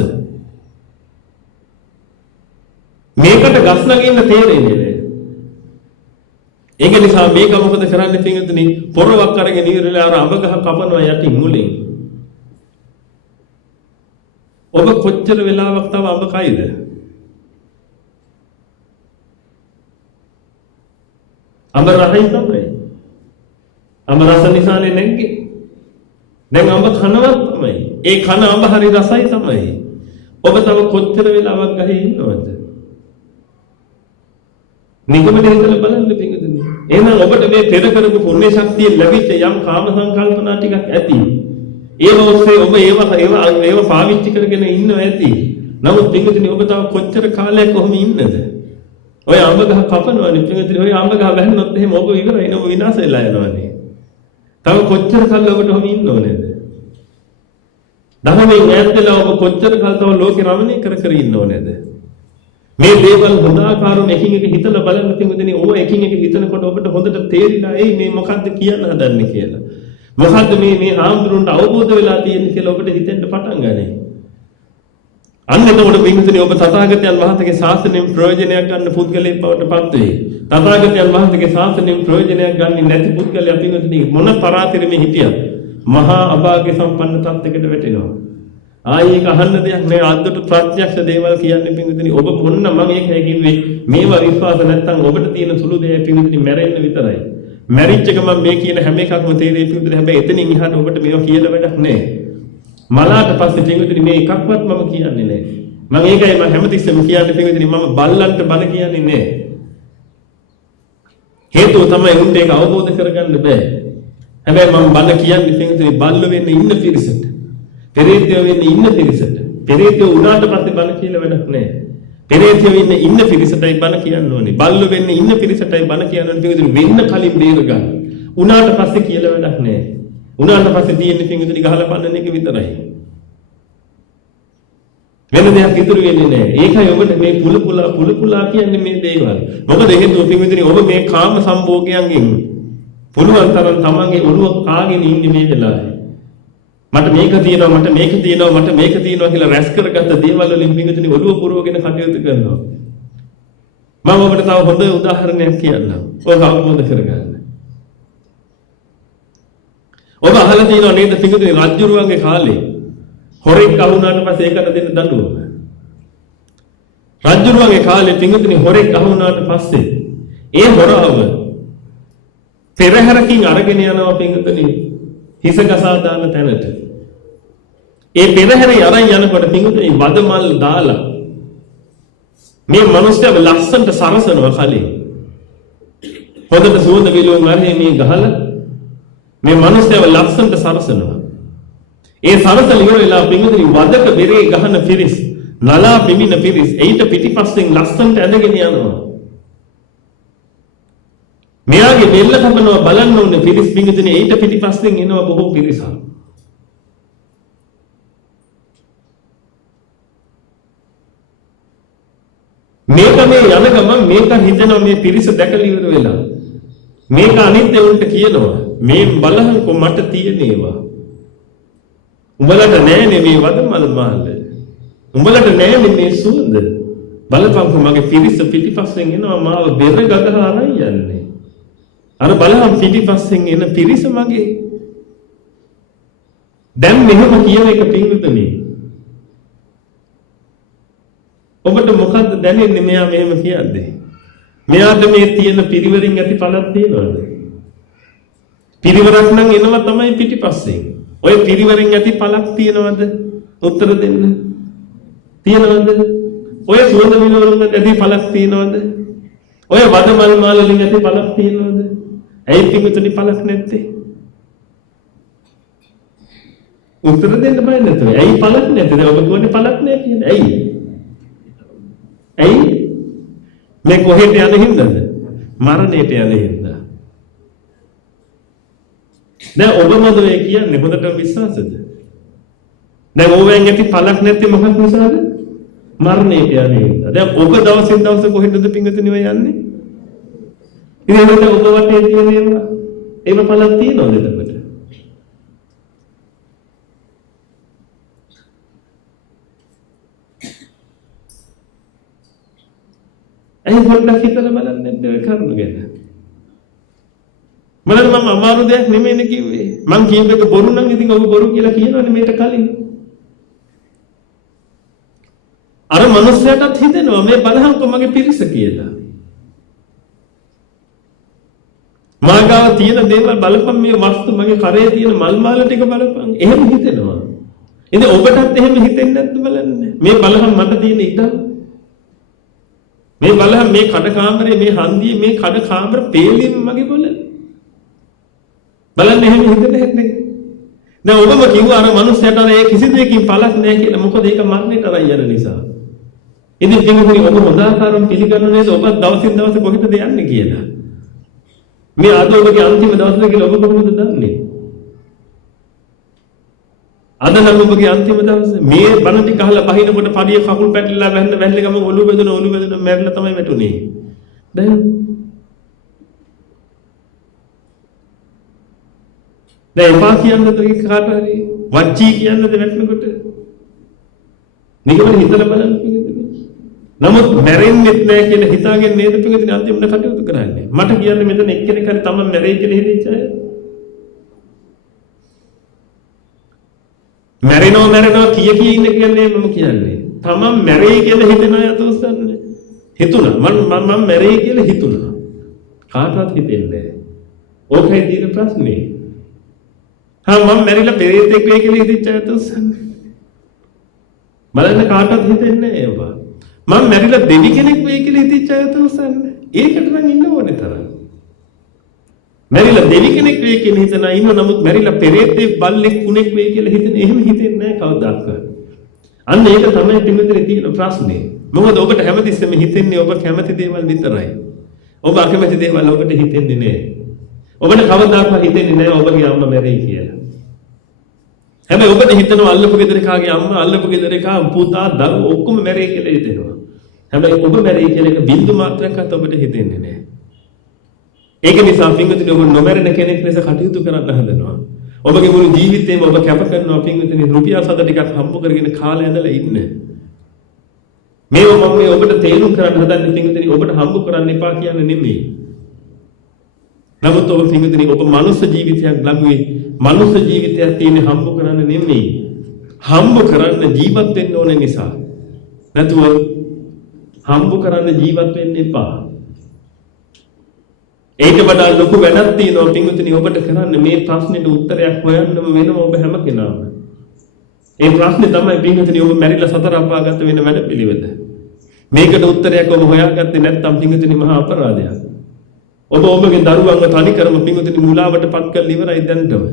මේකට ගස් නගින්න තේරෙන්නේ නැහැ. ඒක නිසා මේක මොකද කරන්නේ පින්විතනි? පොරවක් අරගෙන ඉවරලා අර අඹ ගහ කපනවා යටින් මුලින්. ඔබ කොච්චර වෙලාවක් තව අඹ කයිද? අඹ රහයි තමයි. අඹ රස නිසානේ නැග්ගේ. දැන් අඹ කනවත් තමයි. ඒ කන අඹ හරි රසයි තමයි. ඔබ තව කොච්චර වෙලාවක් ගහේ ඉන්නවද? නිගමනය හිතලා බලන්න පිටුදෙන්නේ. එහෙනම් ඔබට මේ පෙර කරපු පුණ්‍ය ශක්තිය ලැබිච්ච යම් කාම සංකල්පනා ටිකක් ඇති. ඒව ඔස්සේ ඔබ ඒව පාවිච්චි කරගෙන ඉන්නව ඇති. නමුත් පිටුදෙන්නේ ඔබ තව කොච්චර කාලයක් කොහොම ඉන්නද? ඔය අඹ ගහ කපනවනේ පිටුදෙන්නේ ඔය අඹ ගහ වැහෙන්නොත් එහෙම ඔබ ඉවරයි නෝ විනාශ වෙලා යනවනේ. තව කොච්චර කල් ඔබට ඔහොම ඉන්න ඕනේද? ධර්මයෙන් ඈත් වෙලා ඔබ කොච්චර කල් තව ලෝකේ රමණය කර කර ඉන්න ඕනේද? මේ දේවල් හොඳ ආකාරව එකින් එක හිතලා බලන්න තිබුණේ ඕව එකින් එක හිතනකොට ඔබට හොඳට තේරිලා එයි මේ මොකද්ද කියන්න හදන්නේ කියලා. මොකද්ද මේ ආම්දුරුන්ට අවබෝධ වෙලා තියෙන්නේ කියලා ඔබට හිතෙන්න පටන් ගන්නේ. අන්න එතකොට පින්විතනේ ඔබ තථාගතයන් වහන්සේගේ ශාසනයෙන් ප්‍රයෝජනයක් ගන්න පුද්ගලයෙක් බවට පත් වෙයි. තථාගතයන් වහන්සේගේ ශාසනයෙන් ප්‍රයෝජනයක් ගන්නේ නැති පුද්ගලයා පින්විතනේ මොන පරාතිරෙමේ හිටියත් මහා අභාග්‍ය සම්පන්න තත්යකට වැටෙනවා. ආයේක අහන්න දෙයක් නෑ අද්දට ප්‍රත්‍යක්ෂ දේවල් කියන්නේ පින්විතනි ඔබ මොන්න මම ඒකයි කිව්වේ මේවා විශ්වාස නැත්තම් ඔබට තියෙන සුළු දේ පින්විතනි මැරෙන්න විතරයි මැරිච්ච ගමන් මේ කියන හැම එකක්ම තේරෙයි පින්විතනි හැබැයි එතනින් එහාට ඔබට මේවා කියලා වැඩක් නෑ මලාට පස්සේ පින්විතනි මේ එකක්වත් මම කියන්නේ නෑ මම ඒකයි මම හැමතිස්සෙම කියන්නේ පින්විතනි මම බල්ලන්ට බන කියන්නේ නෑ හේතුව තමයි උන්ට ඒක අවබෝධ කරගන්න බෑ හැබැයි මම බන කියන්නේ පින්විතනි බල්ල වෙන්න ඉන්න පිරිසට පෙරේතයෝ වෙන්නේ ඉන්න පිරිසට. පෙරේතයෝ උනාට පස්සේ බණ කියලා වැඩක් නැහැ. පෙරේතයෝ වෙන්නේ ඉන්න පිරිසටයි බණ කියන්න ඕනේ. බල්ලෝ වෙන්නේ ඉන්න පිරිසටයි බණ කියන්න ඕනේ. පිටුදින වෙන්න කලින් බේර ගන්න. උනාට පස්සේ කියලා වැඩක් නැහැ. උනාට පස්සේ තියෙන්නේ පිටුදින ගහලා පන්නන එක විතරයි. වෙන දෙයක් ඉතුරු වෙන්නේ නැහැ. ඒකයි ඔබට මේ පුල පුලා කියන්නේ මේ දේවල්. මොකද හේතුව පිටුදින ඔබ මේ කාම සම්භෝගයන්ගෙන් පුළුවන් තරම් තමන්ගේ ඔළුව කාගෙන ඉන්නේ මේ වෙලාවේ. මට මේක තියෙනවා කියලා රැස් කරගත්ත දේවල් වලින් පිටුදින ඔළුව පුරවගෙන කටයුතු කරනවා. මම ඔබට තව හොඳ උදාහරණයක් කියන්නම්. ඔබ අවබෝධ කරගන්න. ඔබ අහලා තියෙනව නේද පිටුදින රජුරුවන්ගේ කාලේ හොරෙක් අහුණාට පස්සේ ඒකට දෙන්න දඬුවම. රජුරුවන්ගේ කාලේ පිටුදින හොරෙක් අහුණාට පස්සේ ඒ හොරව පෙරහැරකින් අරගෙන යනවා පිටුදින හිස ගසා දාන තැනට. ඒ පෙරහැරේ අරන් යනකොට පිටුදින වදමල් දාලා මේ මිනිස්සුව ලස්සනට සරසනවා කලින්. හොඳට සුවඳ විලවුන් වර්හේ මේ ගහලා මේ මිනිස්සුව ලස්සනට සරසනවා. ඒ සරසල ඉවර වෙලා පිටුදින වදක බෙරේ ගහන පිරිස්, නලා පිමින පිරිස් ඒිට පිටිපස්සෙන් ලස්සනට ඇදගෙන යනවා. මෙයාගේ බෙල්ල කපනවා බලන්න ඕනේ පිරිස් පිටුදින ඒිට පිටිපස්සෙන් එනවා බොහෝ පිරිසක්. මේක මේ යන ගමන් මේක හිතනවා මේ පිරිස දැකලා ඉවර වෙලා. මේක අනිත් උන්ට කියනවා මේ බලහන්කො මට තියෙන ඒවා. උඹලට නෑනේ මේ වදමල් මාල. උඹලට නෑනේ මේ සුවඳ. බලපංකො මගේ පිරිස පිටිපස්සෙන් එනවා මාව බෙර ගගහලා අරන් යන්නේ. අර බලහන් පිටිපස්සෙන් එන පිරිස මගේ. දැන් මෙහෙම කියන එක පින්විතනේ. ඔබට මොකද්ද දැනෙන්නේ මෙයා මෙහෙම කියද්දී? මෙයාට මේ තියෙන පිරිවරින් ඇති පළක් තියනවද? පිරිවරක් නම් එනවා තමයි පිටිපස්සෙන්. ඔය පිරිවරින් ඇති පළක් තියනවද? උත්තර දෙන්න. තියනවද? ඔය සුවඳ විලවුන් ඇති පළක් තියනවද? ඔය වදමල් මාල වලින් ඇති පළක් තියනවද? ඇයි පිටුතුනි පළක් නැත්තේ? උත්තර දෙන්න බෑ නේද? ඇයි පළක් නැත්තේ? ඔබ කියන්නේ පළක් නැහැ කියන්නේ. ඇයි? ඇයි? මේ කොහෙට යන හින්දාද? මරණයට යන හින්දා. දැන් ඔබමද ඔය කියන්නේ හොඳට විශ්වාසද? දැන් ඕවෙන් ඇති පළක් නැති මොකක් නිසාද? මරණයට යන්නේ. දැන් ඔබ දවසින් දවස කොහෙටද පිංගුතුනි ඔය යන්නේ? ඉතින් ඔබ වටේ තියෙන ඒව පළක් තියනවද එතකොට? ඇයි පොඩ්ඩක් හිතලා බලන්න නැද්ද ඔය කරුණ ගැන? මම අමාරු දෙයක් නෙමෙයිනේ කිව්වේ. මං කියප එක බොරු නම් ඉතින් ඔබ බොරු කියලා කියනවනේ මේට කලින්. අර මනුස්සයාටත් හිතෙනවා මේ බලහන්කො මගේ පිරිස කියලා. මාගාව තියෙන දේවල් බලපන් මේ වස්තු මගේ කරේ තියෙන මල් මාල ටික බලපන්. එහෙම හිතෙනවා. ඉතින් ඔබටත් එහෙම හිතෙන්නේ නැද්ද බලන්න. මේ බලහන් මට තියෙන ඉඩ. මේ බලහන් මේ කඩ කාමරේ මේ හන්දියේ මේ කඩ කාමර පේලිම මගේ බලන්න එහෙම හිතෙන්නේ නැද්ද? දැන් ඔබම කිව්වා අර මනුස්සයාට අර ඒ කිසි දෙයකින් පළක් නැහැ කියලා. මොකද ඒක මරණයට අරන් යන නිසා. ඉතින් පින්වතුනි ඔබ හොඳ ආකාරව පිළිගන්නු නේද ඔබ දවසින් දවස කොහෙටද යන්නේ කියලා? මේ අද ඔබගේ අන්තිම දවසද කියලා ඔබ කොහොමද දන්නේ? අද නම් ඔබගේ අන්තිම දවස. මේ බණ ටික අහලා බහිනකොට පඩිය කකුල් පැටලලා වැන්න ගමන් ඔළුව බෙදෙන මැරෙලා තමයි වැටුනේ. දැන් එපා කියන්නද ඒක කාට හරි? වච්චී කියන්නද වැටෙනකොට? නිකම්ම හිතලා බලන්න පිළිගන්න. නමුත් මැරෙන්නෙත් නැහැ කියලා හිතාගෙන නේද පිළිගන්නේ අන්තිමට කටයුතු කරන්නේ. මට කියන්නේ මෙතන එක්කෙනෙක් හරි තමයි මැරෙයි කියලා හිතෙච්ච අය. මැරෙනවා කිය ඉන්න කියන්නේ මම කියන්නේ. තමන් මැරෙයි කියලා හිතන අය අතෝස්සන්නේ. හිතුණා. මම මැරෙයි කියලා හිතුණා. කාටවත් හිතෙන්නේ නැහැ. ඕකයි තියෙන ප්‍රශ්නේ. මම මැරිලා පෙරේතෙක් වෙයි කියලා හිතච්ච අය අතෝස්සන්නේ. බලන්න කාටවත් හිතෙන්නේ නැහැ ඒවා. මම මැරිලා දෙවි කෙනෙක් වෙයි කියලා හිතච්ච අය අතෝස්සන්නේ. ඒකට නම් ඉන්න ඕනේ තරම්. මැරිලා දෙවි කෙනෙක් වෙයි කියලා හිතන අය ඉන්න නමුත් මැරිලා පෙරේතෙක් බල්ලෙක් කුණෙක් වෙයි කියලා හිතන එහෙම හිතෙන්නේ නැහැ කවදාවත්. අන්න ඒක තමයි පිළිතුරේ තියෙන ප්‍රශ්නේ. මොකද ඔබට හැමතිස්සෙම හිතෙන්නේ ඔබ කැමති දේවල් විතරයි. ඔබ අකමැති දේවල් ඔබට හිතෙන්නේ නැහැ. ඔබට කවදාවත් හිතෙන්නේ නැහැ ඔබගේ අම්මා මැරෙයි කියලා. හැබැයි ඔබට හිතනවා අල්ලපු ගෙදර කාගේ අම්මා අල්ලපු ගෙදර කා පුතා දරුවෝ ඔක්කොම මැරෙයි කියලා හිතෙනවා. හැබැයි ඔබ මැරෙයි කියන එක බින්දු මාත්‍රයක්වත් ඔබට හිතෙන්නේ නැහැ. ඒක නිසා පින්විතනි ඔබ නොමැරෙන කෙනෙක් ලෙස කටයුතු කරන්න හදනවා. ඔබගේ මුළු ජීවිතේම ඔබ කැප කරනවා පින්විතනි රුපියල් සද ටිකක් හම්බ කරගෙන කාලය ඇඳලා ඉන්න. මේව මම මේ ඔබට තේරුම් කරන්න හදන්නේ පින්විතනි ඔබට හම්බ කරන්න එපා කියන්නේ නෙමෙයි. නමුත් ඔබ පින්විතනි ඔබ මනුස්ස ජීවිතයක් ලැබුවේ මනුස්ස ජීවිතයක් තියෙන හම්බ කරන්න නෙමෙයි. හම්බ කරන්න ජීවත් වෙන්න ඕන නිසා. නැතුව හම්බ කරන්න ජීවත් වෙන්න එපා. ඒක වඩා ලොකු වැඩක් තියෙනවා පින්විතනි ඔබට කරන්න මේ ප්‍රශ්නෙට උත්තරයක් හොයන්නම වෙනවා ඔබ හැම කෙනාම. ඒ ප්‍රශ්නේ තමයි පින්විතනි ඔබ මැරිලා සතර අපාගත වෙන වැඩපිළිවෙල. මේකට උත්තරයක් ඔබ හොයාගත්තේ නැත්නම් පින්විතනි මහා අපරාධයක්. ඔබ ඔබගේ දරුවන්ව තනි කරම පින්විතනි මුලාවටපත් කරලා ඉවරයි දැන්ටම.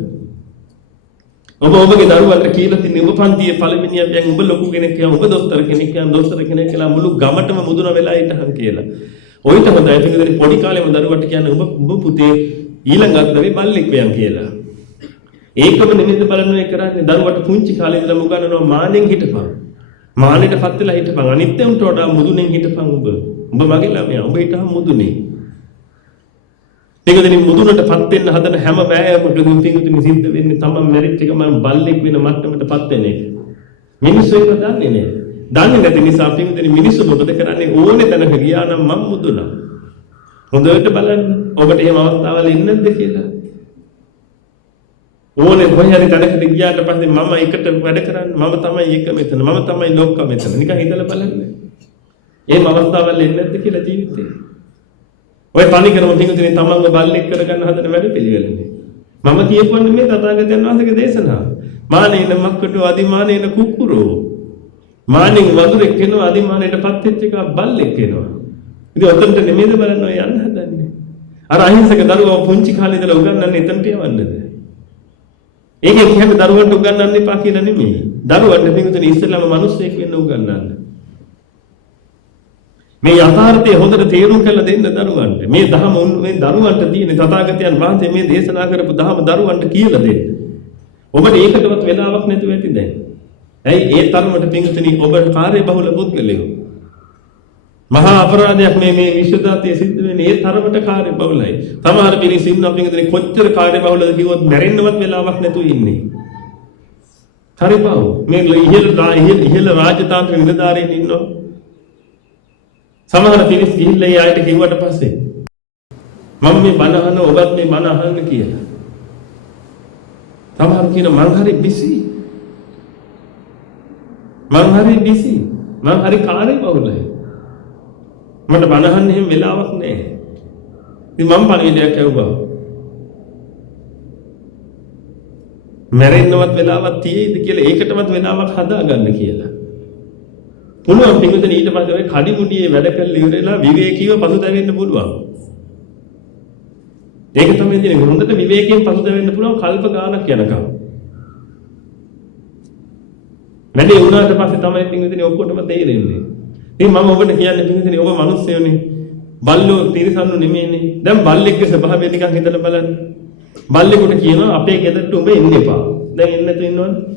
ඔබ ඔබගේ දරුවන්ට කියලා තියෙන ඔබ පන්තියේ පළවෙනියා දැන් ඔබ ලොකු කෙනෙක් කියලා ඔබ දොස්තර කෙනෙක් කියලා දොස්තර කෙනෙක් කියලා මුළු ගමටම මුදුන වෙලා ඉටහන් කියලා. ඔයිට හොඳයි පින්විතනි පොඩි කාලේම දරුවට කියන්නේ ඔබ පුතේ ඊළඟ අත්දැකීම් බල්ලෙක් වෙයන් කියලා. ඒකම නිමිත්ත බලන්න ඒ කරන්නේ දරුවට පුංචි කාලේ ඉඳලා මුගන්නනවා මානෙන් හිටපන්. මානෙටපත් වෙලා හිටපන්. අනිත් උන්ට වඩා මුදුනෙන් හිටපන් ඔබ. ඔබ මගේ ළමයා. ඔබ හිටහම මුදුනේ. පින්විතනි මුදුනටපත් වෙන්න හදන හැම වෑයමකදීම පින්විතනි සිද්ධ වෙන්නේ තමන් මැරිච් එක මම බල්ලෙක් වෙන මට්ටමටපත් වෙන එක. මිනිස්සු ඒක දන්නේ නැහැ. දන්නේ නැති නිසා පින්විතනි මිනිස්සු මොකද කරන්නේ ඕනේ තැනක ගියා නම් මම මුදුනා. හොඳට බලන්න. ඔබට එහෙම අවස්ථාවල් ඉන්නේ නැද්ද කියලා? ඕනේ කොහේ හරි තැනකට ගියාට පස්සේ මම එකට වැඩ කරන්නේ මම තමයි එක මෙතන මම තමයි ලොක්ක මෙතන. නිකන් හිතලා බලන්න. එහෙම අවස්ථාවල් එන්නේ නැද්ද කියලා ජීවිතේ? ඔය තනි කරම පින්විතනි තමන්ව බල්ලෙක් කරගන්න හදන වැඩ පිළිවෙලනේ. මම කියපොන්නේ මේ තථාගතයන් වහන්සේගේ දේශනාව. මානේන මක්කටෝ අදිමානේන කුක්කුරෝ. මානෙන් වදුරෙක් වෙනවා අදිමානේටපත් වෙච්ච එක බල්ලෙක් වෙනවා. ඉතින් ඔතනට නෙමෙයිද බලන්න ඔය යන්න හදන්නේ. අර අහිංසක දරුවෝ පුංචි කාලේ ඉඳලා උගන්වන්නේ එතනට යවන්නද? ඒකෙන් කියන්නේ දරුවන්ට උගන්වන්න එපා කියලා නෙමෙයි. දරුවන්ට පින්විතනි ඉස්සෙල්ලාම මිනිස්සෙක් වෙන්න උගන්වන්න. මේ යථාර්ථය හොඳට තේරුම් කරලා දෙන්න දරුවන්ට. මේ ධර්ම මේ දරුවන්ට තියෙන තථාගතයන් වහන්සේ මේ දේශනා කරපු ධර්ම දරුවන්ට කියලා දෙන්න. ඔබට ඒකටවත් වෙලාවක් නැතුව ඇති දැන්. ඇයි ඒ තරමට පිංගුතුනි ඔබ කාර්යබහුල පුද්ගලයෝ. මහා අපරාධයක් මේ විශ්වදාතයේ සිද්ධ වෙන්නේ ඒ තරමට කාර්යබහුලයි. සමහර පිරිස ඉන්නවා පිංගුතුනි කොච්චර කාර්යබහුලද කිව්වොත් මැරෙන්නවත් වෙලාවක් නැතුව ඉන්නේ. හරිපව් මේ ඉහළ රාජතාන්ත්‍රික නිලධාරීන් ඉන්නවා. සමහර පිරිස් ගිහිල්ලා ඒ ආයත කිව්වට පස්සේ මම මේ බණ අහන ඔබත් මේ බණ අහන්න කියලා. සමහර කියන මං හරි බිසි. මං හරි කාර්යබහුලයි. මට බණ අහන්න එහෙම වෙලාවක් නැහැ. ඉතින් මම පණිවිඩයක් ඇහුවා. මැරෙන්නවත් වෙලාවක් තියෙයිද කියලා ඒකටවත් වෙලාවක් හදාගන්න කියලා. පුළුවන් පිටුතේ ඊට පස්සේ ඔය කඩිමුඩියේ වැඩ කරලා ඉවරලා විවේකීව පසුතැවෙන්න පුළුවන්. ඒක තමයි තියෙන්නේ. හොඳට විවේකයෙන් පසුතැවෙන්න පුළුවන් කල්ප ගානක් යනකම්. වැඩේ වුණාට පස්සේ තමයි පිටුතේ ඔක්කොටම තේරෙන්නේ. ඉතින් මම ඔබට කියන්නේ පිටුතේ ඔබ මිනිස්සයෝනේ. බල්ලෝ තිරසන්නු නෙමෙයිනේ. දැන් බල්ලෙක්ගේ ස්වභාවය නිකන් හිතලා බලන්න. බල්ලෙකුට කියනවා අපේ ගෙදරට ඔබ එන්න එපා. දැන් එන්න නැතුව ඉන්නවනේ.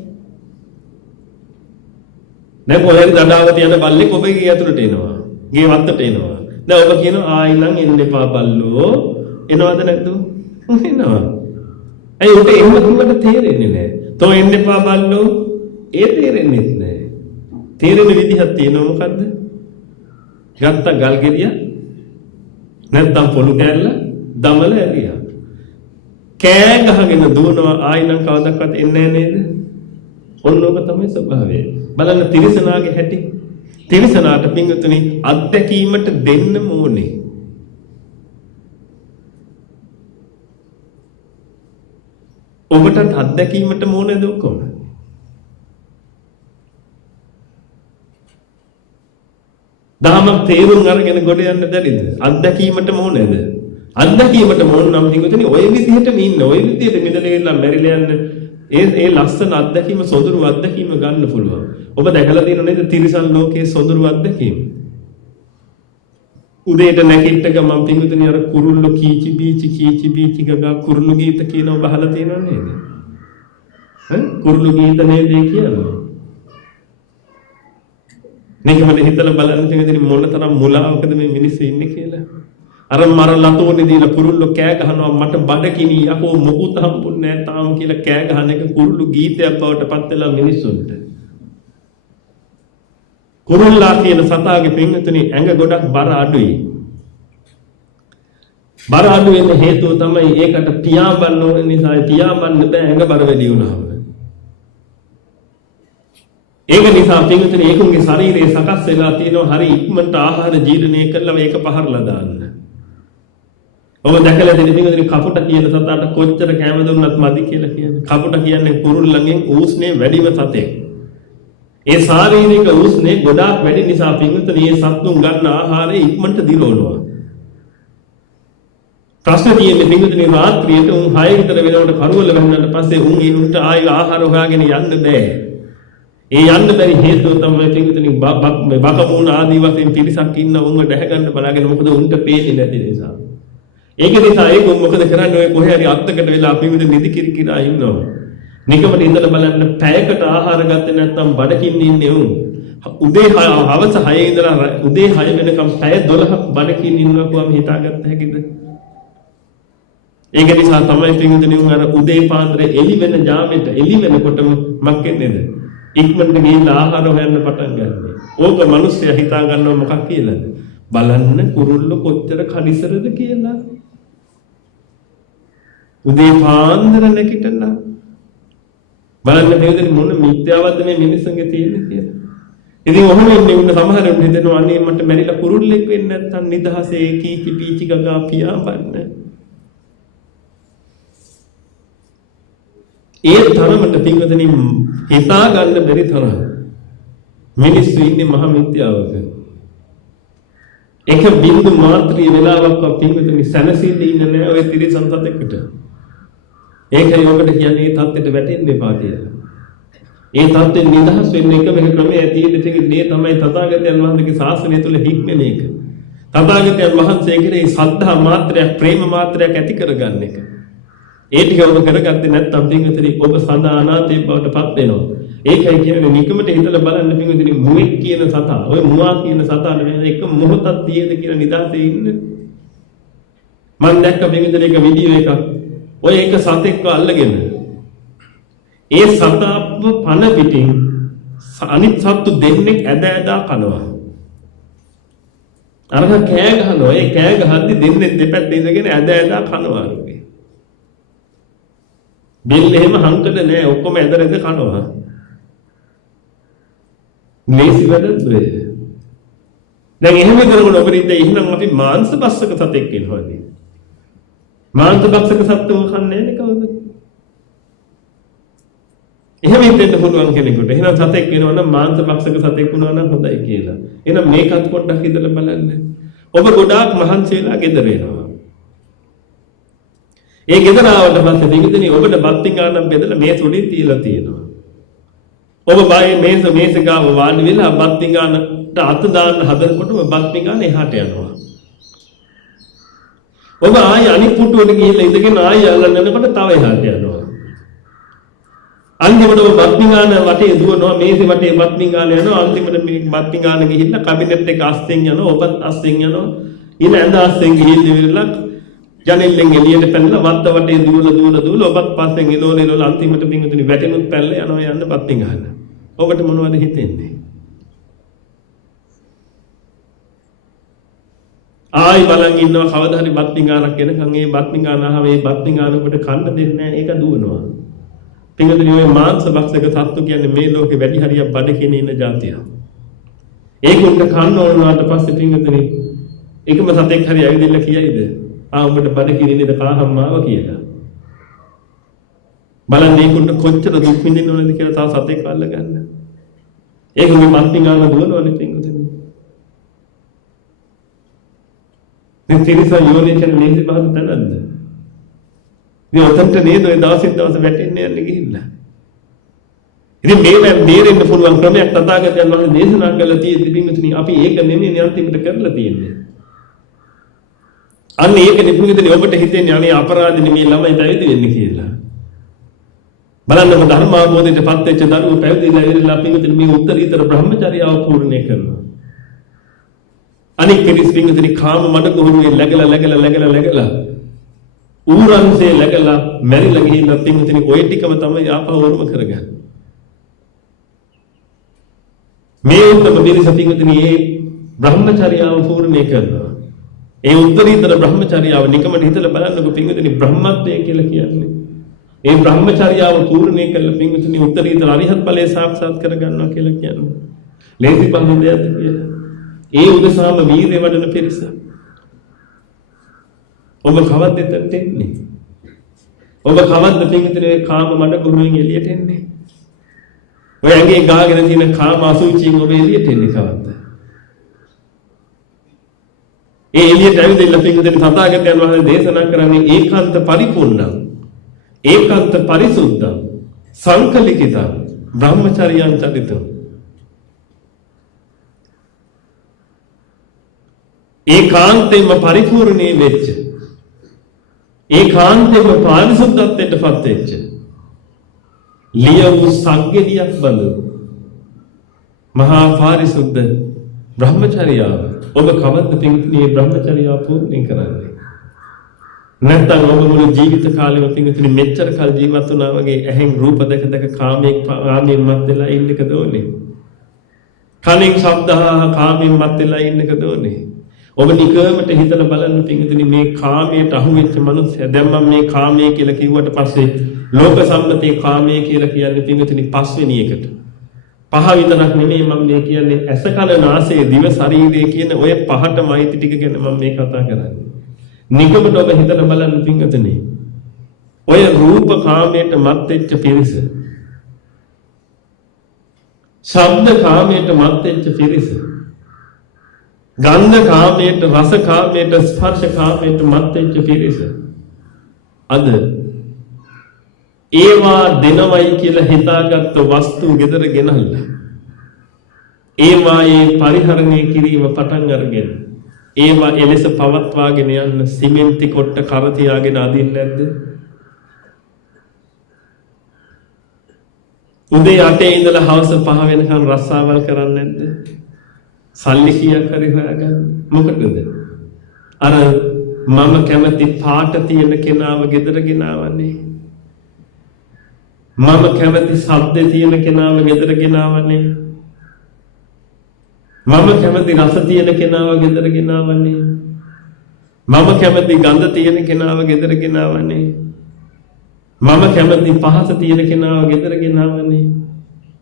දැන් කොහෙන්ද දඩාවත යන බල්ලෙක් ඔබේ ගේ ඇතුළට එනවා. ගේ වත්තට එනවා. දැන් ඔබ කියනවා ආයි නම් එන්න එපා බල්ලෝ. එනවද නැද්ද? එනවා. ඇයි උට එහෙම කිව්වට තේරෙන්නේ නැහැ. තෝ එන්න එපා බල්ලෝ. ඒ තේරෙන්නේ නැහැ. තේරෙන විදිහක් තියෙනවා මොකද්ද? ගත්ත ගල් ගෙඩිය නැත්තම් පොළු කෑල්ල දමල ඇරියා. කෑ ගහගෙන දුවනවා ආයි නම් කවදාවත් එන්නේ නැහැ නේද? ඔන්නෝක තමයි ස්වභාවය. බලන්න තිරිසනාගේ හැටි. තිරිසනාට පිංගුතුනි අත්දැකීමට දෙන්න ඕනේ. ඔබට අත්දැකීමට ඕනේද ඔක්කොම? දහමක් තේරුම් අරගෙන ගොඩ යන්න බැරිද? අත්දැකීමට ඕනේද? අත්දැකීමට ඕන නම් පිංගුතුනි ඔය විදිහටම ඉන්න. ඔය විදිහට මිදලෙලා මැරිලා යන්න ඒ ලස්සන අත්දැකීම සොඳුරු අත්දැකීම ගන්න පුළුවන්. ඔබ දැකලා තියෙනව නේද තිරිසන් ලෝකයේ සොඳුරු අත්දැකීම? උදේට නැගිට ගමන් පිංගුතුනි අර කුරුල්ලෝ කීචි බීචි ගගා කුරුල්ලෝ ගීත කියනවා ඔබ අහලා තියෙනව නේද? කුරුල්ලෝ ගීත නේද කියනවා. නිකම්ම හිතලා බලන්න පිංගුතුනි මොන තරම් මුලාවකද මේ මිනිස්සු ඉන්නේ කියලා. අර මර ලතෝනේ දීලා කුරුල්ලෝ කෑ ගහනවා මට බඩකිනි යකෝ මොකුත් හම්බුන්නේ නැහැ තාම කියලා කෑ ගහන එක කුරුල්ලු ගීතයක් බවට පත් වෙලා මිනිස්සුන්ට. කුරුල්ලා කියන සතාගේ පිංගුතුනි ඇඟ ගොඩක් බර අඩුයි. බර අඩු වෙන හේතුව තමයි ඒකට පියාඹන්න ඕන නිසා පියාඹන්න බෑ ඇඟ බර වැඩි වුණාම. ඒක නිසා පිංගුතුනි ඒකුන්ගේ ශරීරය සකස් වෙලා තියෙනවා හරි ඉක්මනට ආහාර ජීර්ණය කරලා මේක පහරලා දාන්න. ඔබ දැකලා තියෙන පිංගුතුනි කපුට කියන සතාට කොච්චර කැම දුන්නත් මදි කියලා කියන්නේ. කපුට කියන්නේ කුරුල්ලන්ගෙන් ඌස්නේ වැඩිම සතෙක්. ඒ ශාරීරික ඌස්නේ ගොඩාක් වැඩි නිසා පිංගුතුනි මේ සත්තුන් ගන්න ආහාරය ඉක්මනට දිරවනවා. ප්‍රශ්න තියෙන්නේ පිංගුතුනි රාත්‍රියට උන් 6 විතර වෙනකොට කරුවල වැහුණාට පස්සේ උන් ඒ උන්ට ආයෙ ආහාර හොයාගෙන යන්න බෑ. ඒ යන්න බැරි හේතුව තමයි පිංගුතුනි බකමුණ ආදී වශයෙන් පිරිසක් ඉන්න උන්ව දැහ ගන්න බලාගෙන මොකද උන්ට පේන්නේ නැති නිසා. ඒක නිසා ඒක මොකද කරන්නේ ඔය කොහේ හරි අත්තකට වෙලා පිංගුතුනි නිදි කිරිකිරා ඉන්නවා. නිකමට ඉඳලා බලන්න පැයකට ආහාර ගත්තේ නැත්නම් බඩකින් ඉන්නේ උන්. උදේ හවස 6 ඉඳලා උදේ 6 වෙනකම් පැය 12ක් බඩකින් ඉන්නවා කොහොම හිතාගත්ත හැකිද? ඒක නිසා තමයි පිංගුතුනි උන් අර උදේ පාන්දර එළි වෙන ජාමෙට එළි වෙනකොටම මක්කෙන්නේද? ඉක්මනට ගිහිල්ලා ආහාර හොයන්න පටන් ගන්නවා. ඕක මිනිස්සයා හිතා ගන්නව මොකක් කියලාද? බලන්න කුරුල්ල කොච්චර කලිසරද කියලා. උදේ පාන්දර නැගිටින්න. බලන්න මේකෙන් මොන මිත්‍යාවක්ද මේ මිනිස්සුන්ගේ තියෙන්නේ කියලා. ඉතින් ඔහොම ඉන්නේ උන්න සමහරවිට හිතෙනවා අනේ මට මැරිලා කුරුල්ලෙක් වෙන්න නැත්නම් නිදහසේ කීචි පීචි ගගා පියාඹන්න. ඒ තරමට පිංගුතුනි හිතා ගන්න බැරි තරම් මිනිස්සු ඉන්නේ මහ මිත්‍යාවක. එක බින්දු මාත්‍රිය වෙලාවක් පිංගුතුනි සැනසෙන්න ඉන්නේ නැහැ ඔය තිරිසන් සතෙකුට. ඒකයි ඔබට කියන්නේ මේ தත්ත්වයට වැටෙන්න එපා කියලා. ඒ තත්ත්වෙන් නිදහස් වෙන්න එකම ක්‍රමය තියෙන්නේ මේ තමයි තථාගතයන් වහන්සේගේ ශාසනය තුල හික්මෙන එක. තථාගතයන් වහන්සේ කෙරෙහි සද්ධා මාත්‍රයක් ප්‍රේම මාත්‍රයක් ඇති කරගන්න එක. ඒ ටික ඔබ කරගත්තේ නැත්නම් පින්විතනි ඔබ සදා අනාථේ බවට පත් වෙනවා. ඒකයි කියන්නේ නිකමට හිතලා බලන්න පින්විතනි මුවෙක් කියන සතා, ඔය මුවා කියන සතා නෙවෙයි එක මොහොතක් තියේද කියලා නිදහසේ ඉන්න. මම දැක්ක පින්විතනි එක වීඩියෝ එකක්. ඔය එක සතෙක්ව අල්ලගෙන ඒ සතාව පන පිටින් අනිත් සත්තු දෙන්නෙක් ඇද ඇදා කනවා. අරක කෑ ගහනවා. ඒ කෑ ගහද්දි දෙන්නේ දෙපැත්තේ ඉඳගෙන ඇද ඇදා කනවා. බෙල්ල එහෙම හංකඩ නෑ. ඔක්කොම ඇදරද කනවා. මේසි වැඩද වේ. දැන් එහෙම කරනකොට ඔබට එහෙනම් අපි මාංශ බස්සක සතෙක් වෙනවද? මාංශ බස්සක සත්තු කන්නේ නේ කවුද? එහෙම හිතෙන්න පුළුවන් කෙනෙකුට. එහෙනම් සතෙක් වෙනවා නම් මාංශ බස්සක සතෙක් වුණා නම් හොඳයි කියලා. එහෙනම් මේකත් පොඩ්ඩක් හිතලා බලන්න. ඔබ ගොඩාක් මහන්සි වෙලා ගෙදර එනවා. ඒ ගෙදර ආවට පස්සේ දෙවිදෙනි ඔබට බත්ති ගානක් බෙදලා මේස උඩින් තියලා තියෙනවා. ඔබ බායේ මේස ගාව වාඩි වෙලා බත්ති ගානට අත දාන්න හදනකොට ඔබ බත්ති ගාන එහාට යනවා. ඔබ ආයෙ අනිත් පුටුවට ගිහිල්ලා ඉඳගෙන ආයෙ අල්ලන්න යනකොට තව එහාට යනවා. අන්තිමට ඔබ බත්ති ගාන වටේ දුවනවා මේසෙ වටේ බත්ති ගාන යනවා අන්තිමට මේ බත්ති ගාන ගිහිල්ලා කැබිනට් එක අස්සෙන් යනවා ඔබත් අස්සෙන් යනවා ඊළ ඇඳ අස්සෙන් ගිහිල්ලා ජනෙල්ලෙන් එළියට පැනලා වත්ත වටේ දුවලා ඔබත් පස්සෙන් එළවල අන්තිමට පිංගුතුනි වැටෙනුත් පැනලා යනවා යන්න බත්ති ගාන. ඔබට මොනවද හිතෙන්නේ? ආයි බලන් ඉන්නවා කවදා හරි බත්ති ගානක් එනකන් ඒ බත්ති ගාන ආව ඒ බත්ති ගාන ඔබට කන්න දෙන්නේ නැහැ ඒක දුවනවා. පිංගුතුනි ඔය මාංශ භක්ෂක සත්තු කියන්නේ මේ ලෝකේ වැඩි හරියක් බඩ කෙනේ ඉන්න જાතිය. ඒකුන්ට කන්න ඕන වුණාට පස්සේ පිංගුතුනි එකම සතෙක් හරි ඇවිදilla කියයිද? උඹට බඩ කිරිනේද කාහම්මාව කියලා. බලන්න ඒකුන්ට කොච්චර දුක් විඳින්න ඕනද කියලා තා සතෙක් අල්ල ගන්න. ඒකුන්ගේ මත්ති ගාන දුවනවනේ පිංගුතුනි. මේ තිරිසා යෝනිය කියන්නේ නේද බහද තනද්ද? මේ ඔතන්ට නේද ඔය දවසින් දවස වැටෙන්නේ යන්නේ ගිහිල්ලා. ඉතින් මේ මේරෙන්න පුළුවන් ක්‍රමයක් තථාගතයන් වහන්සේ දේශනා කළා තියෙද්දි පිංගුතුනි අපි ඒක නෙමෙයි අන්තිමට කරලා තියෙන්නේ. අන්න ඒක නිපුණිතනේ ඔබට හිතෙන්නේ අනේ අපරාධනේ මේ ළමයි පැවිදි වෙන්නේ කියලා. බලන්නකො ධර්ම අවබෝධයට පත් වෙච්ච දරුවෝ පැවිදිලා ඉවරලා පිංගුතුනි මේ උත්තරීතර බ්‍රහ්මචර්යාව පූර්ණේ කරනවා. අනික් කෙනෙක් පිංගුතුනි කාම මඩ කොහොරුවේ läගලා ඌරන්සේ läගලා මැරිලා ගිහිල්ලා පිංගුතුනි ඔය ටිකම තමයි ආපහු වරුම කරගන්නේ. මේ උත්තම පිරිස පිංගුතුනි මේ බ්‍රහ්මචර්යාව පූර්ණේ කරනවා. ඒ උත්තරීතර බ්‍රහ්මචර්යාව නිකමට හිතලා බලන්නකො පිංගුතුනි බ්‍රහ්මත්වය කියලා කියන්නේ. ඒ බ්‍රහ්මචර්යාව පූර්ණේ කළ පිංගුතුනි උත්තරීතර අරිහත් ඵලය සාක්ෂාත් කරගන්නවා කියලා කියන්නේ. ලේසි පහන් දෙයක්ද කියලා. ඒ උදෙසාම වීර්ය වඩන පිරිස. ඔබ කවද්ද එතනට එන්නේ? ඔබ කවද්ද පිංගුතුනි කාම මඩ ගොනුවෙන් එළියට එන්නේ? ඔය ඇඟේ ගාගෙන තියෙන කාම අසුචියෙන් ඔබ එළියට එන්නේ කවද්ද? ඒ එළියට ඇවිදලා පිංගුතුනි තථාගතයන් වහන්සේ දේශනා කරන්නේ ඒකාන්ත පරිපූර්ණං ඒකාන්ත පරිසුද්ධං සංකලිකිතං බ්‍රහ්මචර්යං චරිතං. ඒකාන්තයෙන්ම පරිපූර්ණේ වෙච්ච ඒකාන්තයෙන්ම පාරිශුද්ධත්වයට පත් වෙච්ච ලියවු සංගෙඩියක් බඳු මහා පාරිශුද්ධ බ්‍රහ්මචර්යාව ඔබ කවද්ද පිංගුතුනි මේ බ්‍රහ්මචර්යාව පූර්ණ කරන්නේ? නැත්නම් ඔබ මුළු ජීවිත කාලෙම පිංගුතුනි මෙච්චර කල් ජීවත් වුණා වගේ ඇහෙන් රූප දැක කාමයෙන් මත් වෙලා ඉන්න එකද ඕනේ? කනෙන් ශබ්ද කාමයෙන් මත් වෙලා ඉන්න එකද ඕනේ? ඔබ නිකමට හිතලා බලන්න පිංගුතුනි මේ කාමයට අහු වෙච්ච මනුස්සයා දැන් මම මේ කාමය කියලා කිව්වට පස්සේ ලෝක සම්මතයේ කාමය කියලා කියන්නේ පිංගුතුනි පස්වෙනි එකට. පහ විතරක් නෙමෙයි මම මේ කියන්නේ ඇස කන නාසය දිව ශරීරය කියන ඔය පහටම අයිති ටික ගැන මම මේ කතා කරන්නේ. නිකමට ඔබ හිතලා බලන්න පිංගුතුනි. ඔය රූප කාමයට මත් වෙච්ච පිරිස. ශබ්ද කාමයට මත් වෙච්ච පිරිස. ගන්ධ කාමයට රස කාමයට ස්පර්ශ කාමයට මත් වෙච්ච පිරිස. අද ඒවා දෙනවයි කියලා හිතාගත්ත වස්තු ගෙදර ගෙනල්ලා ඒවායේ පරිහරණය කිරීම පටන් අරගෙන ඒවා එලෙස පවත්වාගෙන යන්න සිමෙන්ති කොට්ට කර තියාගෙන අදින්නේ නැද්ද? උදේ 8 ඉඳලා හවස 5 වෙනකන් රස්සාවල් කරන්නේ නැද්ද? සල්ලි කීයක් හරි හොයාගන්න. මොකටද? අර මම කැමති පාට තියෙන කෙනාව ගෙදර ගෙනාවන්නේ. මම කැමති ශබ්දේ තියෙන කෙනාව ගෙදර ගෙනාවන්නේ. මම කැමති රස තියෙන කෙනාව ගෙදර ගෙනාවන්නේ. මම කැමති ගඳ තියෙන කෙනාව ගෙදර ගෙනාවන්නේ. මම කැමති පහස තියෙන කෙනාව ගෙදර ගෙනාවන්නේ.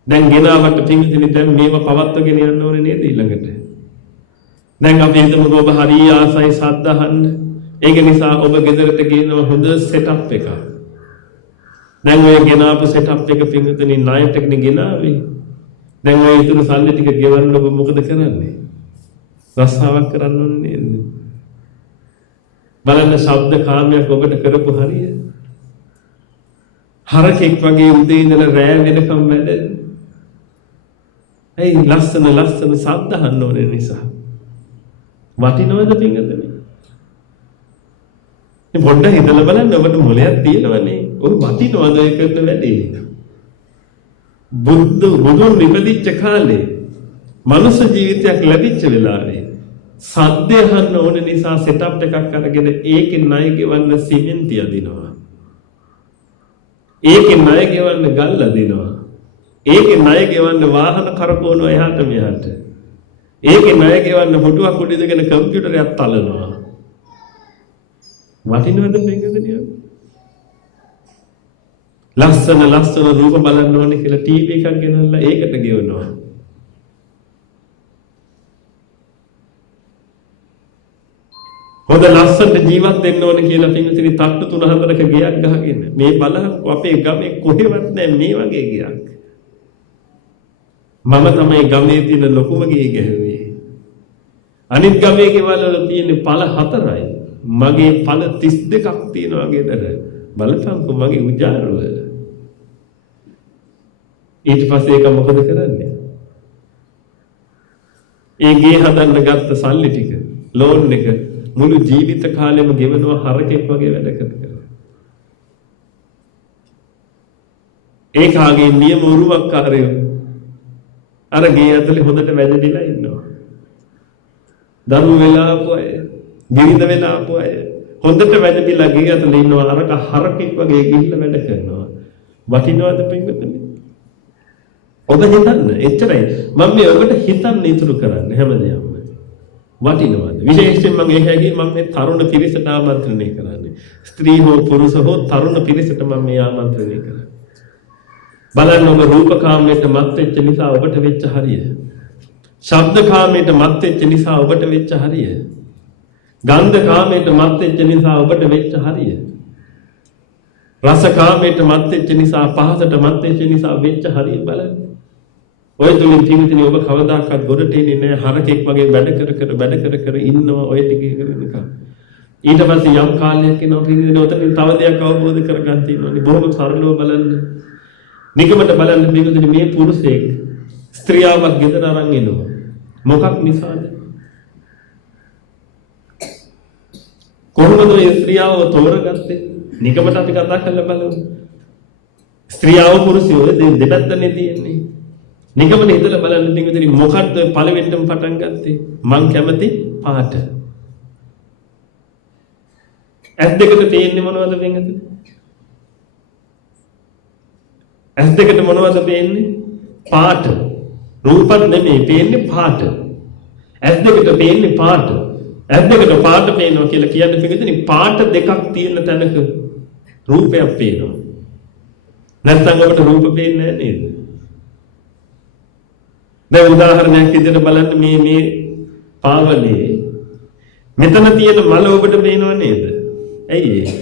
දැන් ගෙනාවට පිටින් දැන් මේව පවත්වගෙන යන්න ඕනේ නේද ඊළඟට? දැන් අපි හිතමු ඔබ හරි ආසයි ශබ්ද අහන්න. ඒක නිසා ඔබ ගෙදරට ගේනවා හොඳ සෙටප් එකක්. දැන් ඔය ගෙනාපු සෙටප් එක පිටින් ණයට ගෙනාවේ. දැන් ඔය ඉතුරු සල්ලි ටික ගෙවන්න ඔබ මොකද කරන්නේ? රස්සාවක් කරන්න ඕනේ නේද? බලන්න ශබ්ද කාමයක් ඔබට කරපු හරිය. හරකෙක් වගේ උදේ ඉඳලා රෑ වෙනකම් වැඩ. ඒ ලස්සන ශබ්ද අහන්න ඕනේ නිසා. වටිනවද පින්වතුනි? මේ පොඩ්ඩක් හිතලා බලන්න ඔබට මොලයක් තියෙනවනේ. ඔය වටිනවද ඒ කරන වැඩේ? බුදුන් නිපදිච්ච කාලේ මනුෂ්‍ය ජීවිතයක් ලැබිච්ච වෙලාවේ සද්දය අහන්න ඕන නිසා සෙටප් එකක් අරගෙන ඒකේ ණය ගෙවන්න සිමෙන්ති අදිනවා. ඒකේ ණය ගෙවන්න ගල් අදිනවා. ඒකේ ණය ගෙවන්න වාහන කරකවනවා එහාට මෙහාට. ඒකේ ණය ගෙවන්න හොටුවක් උඩ ඉඳගෙන කම්පියුටරයක් තලනවා. වටිනවද මේකද? ලස්සන රූප බලන්න ඕනේ කියලා ටීවී එකක් ගෙනල්ලා ඒකට ගෙවනවා. හොඳ ලස්සනට ජීවත් වෙන්න ඕනේ කියලා පින්විතනි තට්ටු 3-4ක ගෙයක් ගහගෙන මේ බලහන් අපේ ගමේ කොහෙවත් නැහැ මේ වගේ ගෙයක්. මම තමයි ගමේ තියෙන ලොකුම ගේ ගැහුවේ. අනිත් ගමේ ගෙවල් වල තියෙන පළ 4යි. මගේ පළ 32ක් තියෙනවා ගෙදර. බලපන්කො මගේ උජාරුව. ඊට පස්සේ ඒක මොකද කරන්නේ? ඒ ගේ හදන්න ගත්ත සල්ලි ටික ලෝන් එක මුළු ජීවිත කාලෙම ගෙවනවා හරකෙක් වගේ වැඩ කරගෙන. ඒ කාගේ නියම උරුමකාරයෝ අර ගේ ඇතුලේ හොඳට වැජදිලා ඉන්නවා. දරුවෝ වෙලා ආපු අය, ගිරිඳ වෙලා ආපු අය හොඳට වැජදිලා ගේ ඇතුලේ ඉන්නවා. අරක හරකෙක් වගේ ගිහිල්ලා වැඩ කරනවා. වටිනවද පින්වතුනි? ඔබ හිතන්න එච්චරයි. මම මේ ඔබට හිතන්න ඉතුරු කරන්නේ හැමදේම. වටිනවද? විශේෂයෙන් මම ඒකයි මම මේ තරුණ පිරිසට ආමන්ත්‍රණය කරන්නේ. ස්ත්‍රී හෝ පුරුෂ හෝ තරුණ පිරිසට මම මේ ආමන්ත්‍රණය කරන්නේ. බලන්න ඔබ රූපකාමයට මත් වෙච්ච නිසා ඔබට වෙච්ච හරිය. ශබ්දකාමයට මත් වෙච්ච නිසා ඔබට වෙච්ච හරිය. ගන්ධකාමයට මත් වෙච්ච නිසා ඔබට වෙච්ච හරිය. රසකාමයට මත් වෙච්ච නිසා පහසට මත් වෙච්ච නිසා වෙච්ච හරිය බලන්න. ඔය තුලින් පිටින් ඔබ කවදාකවත් ගොඩට එන්නේ නැහැ. හරකෙක් වගේ වැඩ කර ඉන්නවා ඔය ටිකේ කරනකම්. ඊට පස්සේ යම් කාලයක් එනවා පිටින් ඔතනින් තව දෙයක් අවබෝධ කරගන්න තියෙනවා. බොහොම සරලව බලන්න. නිකමට බලන්න පිටින් මේ පුරුෂයෙක් ස්ත්‍රියාවක් ගෙදර අරන් එනවා. මොකක් නිසාද? කොහොමද ඒ ස්ත්‍රියව තෝරගත්තේ? නිකමට අපි කතා කරලා බලමු. ස්ත්‍රියව පුරුෂයෝ දෙපැත්තනේ තියෙන්නේ. නිකමට හිතලා බලන්න පිටින් මොකක්ද පළවෙනිටම පටන් ගත්තේ? මං කැමති පාට. ඇස් දෙකට පේන්නේ මොනවද වෙන්නේ? ඇස් දෙකට මොනවද පේන්නේ? පාට. රූපත් නෙමෙයි පේන්නේ පාට. ඇස් දෙකට පේන්නේ පාට. ඇස් දෙකට පාට පේනවා කියලා කියන්නේ පිටින් පාට දෙකක් තියෙන තැනක රූපයක් පේනවා. නැත්නම් ඔබට රූප පේන්නේ නැහැ නේද? දැන් උදාහරණයක් විදිහට බලන්න මේ පාවලේ මෙතන තියෙන මල ඔබට පේනව නේද? ඇයි ඒ?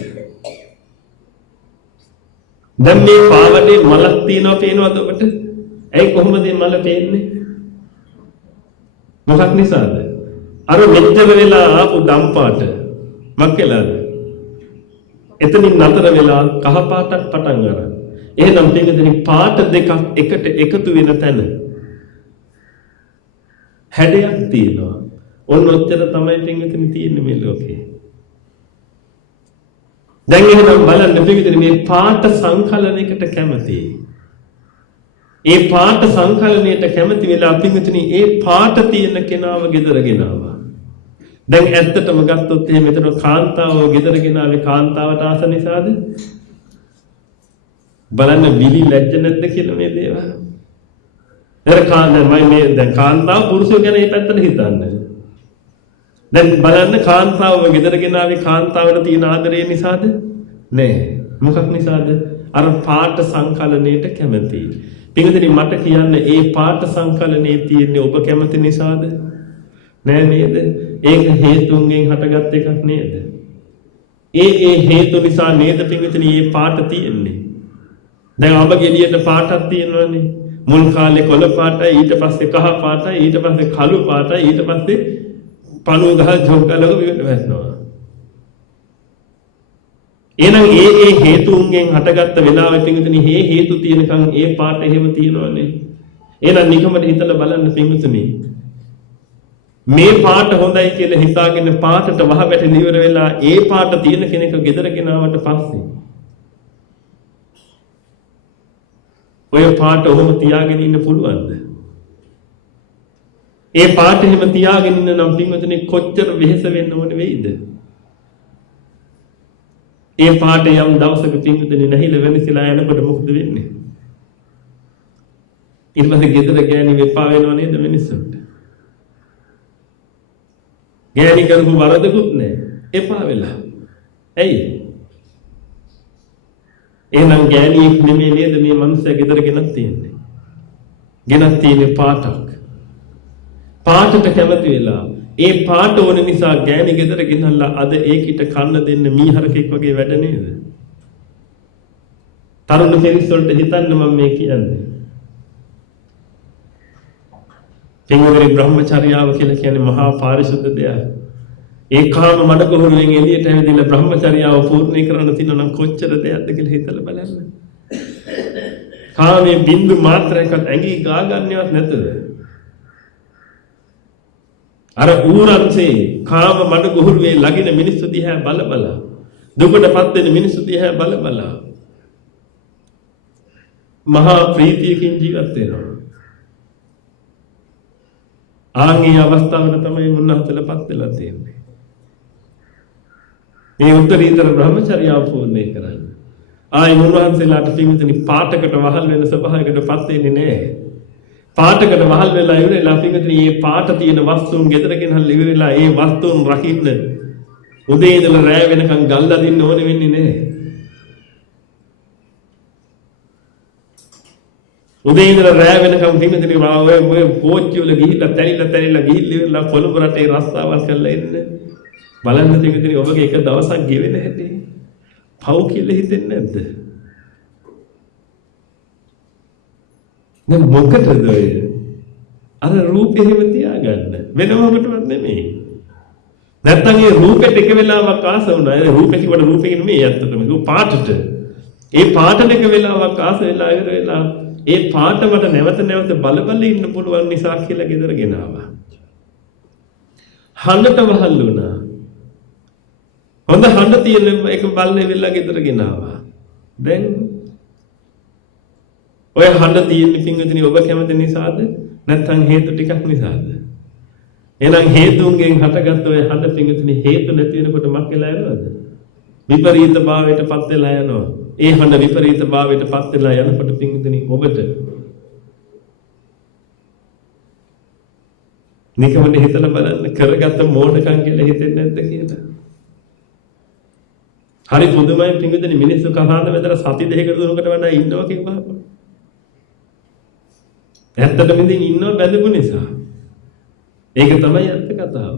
දැන් මේ පාවලේ මලක් තියෙනවා පේනවද ඔබට? ඇයි කොහොමද මේ මල පේන්නේ? මොකක් නිසාද? අර මෙච්චර වෙලා ආපු දම්පාට මක්කලාද? එතනින් නතර වෙලා කහ පාටක් පටන් ගන්නවා. එහෙනම් පින්වතුනි පාට දෙකක් එකට එකතු වෙන තැන හැඩයක් තියෙනවා. ඔන්න ඔච්චර තමයි පින්වතුනි තියෙන්නේ මේ ලෝකේ. දැන් එහෙනම් බලන්න පින්වතුනි මේ පාට සංකලනයකට කැමතියි. ඒ පාට සංකලනයට කැමති වෙලා පින්වතුනි ඒ පාට තියෙන කෙනාව ගෙදර ගෙනාවා. දැන් ඇත්තටම ගත්තොත් එහෙම මෙතන කාන්තාව ගෙදර ගෙනාවේ කාන්තාවට ආස නිසාද? බලන්න විලි ලැජ්ජ නැද්ද කියලා මේ දේවල්. දැන් කාන්තාව පුරුෂයෝ ගැන මේ පැත්තට හිතන්නේ. දැන් බලන්න කාන්තාව ගෙදර ගෙනාවේ කාන්තාවට තියෙන ආදරය නිසාද? නෑ. මොකක් නිසාද? අර පාට සංකලනයට කැමතියි. පින්වතුනි මට කියන්න ඒ පාට සංකලනයේ තියෙන්නේ ඔබ කැමති නිසාද? නෑ නේද? ඒක හේතුන්ගෙන් හටගත් එකක් නේද? ඒ හේතු නිසා නේද පින්වතුනි මේ පාට තියෙන්නේ. දැන් ඔබ ගෙඩියට පාටක් තියෙනවනේ. මුල් කාලේ කොළ පාටයි, ඊට පස්සේ කහ පාටයි, ඊට පස්සේ කළු පාටයි, ඊට පස්සේ පණුව ගහ ජොග්ගලක වෙනවා. එහෙනම් ඒ හේතුන්ගෙන් හටගත්ත වෙලාවෙ පින්වතුනි මේ හේතු තියෙනකන් ඒ පාට එහෙම තියෙනවනේ. එහෙනම් නිකමට හිතලා බලන්න පින්වතුනි. මේ පාට හොඳයි කියලා හිතාගෙන පාටට වහ වැටෙන ඉවර වෙලා ඒ පාට තියෙන කෙනෙක් ගෙදර ගෙනාවට පස්සේ ඔය පාට ඔහොම තියාගෙන ඉන්න පුළුවන්ද? ඒ පාට එහෙම තියාගෙන ඉන්න නම් පින්වතුනි කොච්චර වෙහෙස වෙන්න ඕනේ වෙයිද? ඒ පාට යම් දවසක පින්වතුනි නැහිල වෙනසලා යනකොට මොකද වෙන්නේ? ඊට පස්සේ ගෙදර ගෑණි වෙපා වෙනව නේද මිනිස්සුන්ට? ගෑණි කරපු වරදකුත් නැහැ. එපා වෙලා. ඇයි? එහෙනම් ගෑණියෙක් නෙමෙයි නේද මේ මනුස්සයා ගෙදර ගෙනත් තියෙන්නේ. ගෙනත් තියෙන්නේ පාටක්. පාටට කැමති වෙලා ඒ පාට ඕන නිසා ගෑණි ගෙදර ගෙනල්ලා අද ඒකිට කන්න දෙන්න මීහරකෙක් වගේ වැඩ නේද? තරුණ කෙනෙක් වලට හිතන්න මම මේ කියන්නේ. පින්වතුනි බ්‍රහ්මචර්යාව කියලා කියන්නේ මහා පාරිශුද්ධ දෙයක්. ඒ කාම මඩගොහරුවෙන් එළියට ඇවිදලා බ්‍රහ්මචර්යාව පූර්ණ කරන්න තියෙනවා නම් කොච්චර දෙයක්ද කියලා හිතලා බලන්න. කාමයේ බින්දු මාත්‍රයකට ඇඟි ගා ගන්නවත් නැතද? අර ඌරන්සේ කාම මඩගොහරුවේ ලගින මිනිස්සු දිහා බල බල දුකටපත් වෙන මිනිස්සු දිහා බල බල මහා ප්‍රීතියකින් ජීවත් වෙනවා. ආන්ගේ අවස්ථාවට තමයි මුන්නහතලපත් වෙලා තියෙන්නේ. මේ උත්තරීතර බ්‍රහ්මචර්යාව පූර්ණ කරන්න. ආයි මුන්වහන්සේලාට පින්විතනි පාටකට වහල් වෙන ස්වභාවයකටපත් වෙන්නේ නැහැ. පාටකට වහල් වෙලා ඉවරලා පින්විතනි මේ පාට තියෙන වස්තුන් ගෙදරගෙන හල් ඉවරලා ඒ වස්තුන් රකින්න උදේ ඉඳලා රැය වෙනකන් ගල් අදින්න ඕනේ වෙන්නේ නැහැ. උදේ ඉඳලා රැය වෙනකම් පින්විතනි ඔය කෝච්චි වල ගිහිල්ලා තැරිලා ගිහිල්ලා පොළොව රටේ රස්සාවල් කරලා එන්න. බලන්න පින්විතනි ඔබගේ එක දවසක් ගෙවෙන හැටි. පව් කියලා හිතෙන්නේ නැද්ද? දැන් මොකටද ඔය? අර රූපෙ හිම තියාගන්න. වෙන මොකටවත් නෙමෙයි. නැත්තම් ඒ රූපෙට එක වෙලාවක් ආස වුණා. ඒ රූපෙ කිව්වට රූපෙ නෙමෙයි ඇත්තටම. ඒක පාටට. ඒ පාටට එක වෙලාවක් ආස වෙලා ඉවර වෙලා ඒ පාට මට නැවත බල ඉන්න පුළුවන් නිසා කියලා ගෙදර ගෙනාවා. හඬට වහල් වුණා. හොඳ හඬ තියෙන එක බල්නේ වෙලා ගෙදර ගෙනාවා. දැන් ඔය හඬ තියෙන පින්විතනි ඔබ කැමති නිසාද? නැත්නම් හේතු ටිකක් නිසාද? එහෙනම් හේතුන්ගෙන් හටගත්ත ඔය හඬ පින්විතනි හේතු නැති වෙනකොට මක් වෙලා යනවද? විපරීත භාවයටපත් වෙලා යනවා. ඒ හඬ විපරීත භාවයටපත් වෙලා යනකොට පින්විතනි ඔබට නිකමනේ හිතලා බලන්න කරගත්ත මෝඩකම් කියලා හිතෙන්නේ නැද්ද කියලා? හරි පුදුමයි පින්විතනි මිනිස්සු කහාන වැදලා සති දෙකකට තුනකට වඩා ඉන්නවා කියපහම. ඇත්තටම ඉතින් ඉන්නව බැඳපු නිසා. ඒක තමයි ඇත්ත කතාව.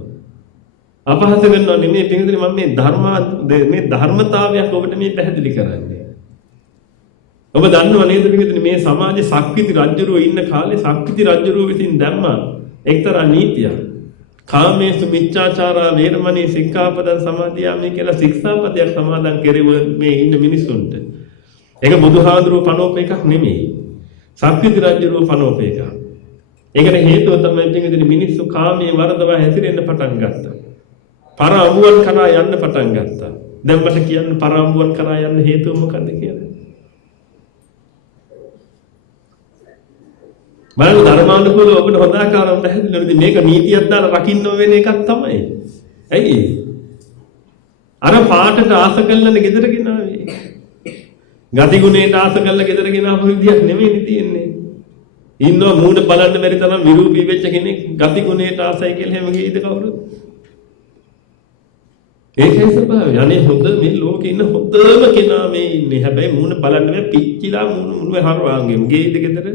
අපහාස කරනවා නෙමෙයි පින්විතනි මම මේ ධර්මතාවයක් ඔබට මේ පැහැදිලි කරන්නේ. ඔබ දන්නව නේද පින්විතනි මේ සමාජයේ සක්විති රජුරෝ ඉන්න කාලේ සක්විති රජුරෝ විසින් දැම්මා එක්තරා නීතියක්. කාමේසු මිච්ඡාචාරා වේරමණී සික්ඛාපදං සමාදියාමි කියලා ශික්ෂාපදයක් සමාදන් කෙරෙව මේ ඉන්න මිනිසුන්ට. ඒක බුදුහාඳුරුව පනෝප එකක් නෙමෙයි. සක්විති රජුරුව පනෝප එකක්. ඒකට හේතුව තමයි පින්විතනි මිනිස්සු කාමයේ වරදවා හැසිරෙන්න පටන් ගත්තා. පර අඹුවන් කරා යන්න පටන් ගත්තා. දැන් මට කියන්න පර අඹුවන් කරා යන්න හේතුව මොකද්ද කියලා? බලන්න ධර්මානුකූලව ඔබට හොඳ ආකාරව පැහැදිලිවද මේක නීතියක් දාලා රකින්න වෙන එකක් තමයි. ඇයි? අර පාටට ආස කළානේ ගෙදර ගෙනාවේ. ගතිගුණයට ආස කළා ගෙදර ගෙනාව විදියක් නෙමෙයි තියෙන්නේ. ඉන්නවා මූණ බලන්න බැරි තරම් විරූපී වෙච්ච කෙනෙක් ගතිගුණයට ආසයි කියලා හැම ගේයිද කවුරුද? ඒකයි ස්වභාවය. අනේ හොඳ මේ ලෝකේ ඉන්න හොඳම කෙනා මේ ඉන්නේ. හැබැයි මූණ බලන්න බෑ පිච්චිලා මූණ හරවාංගෙම ගේයිද ගෙදර?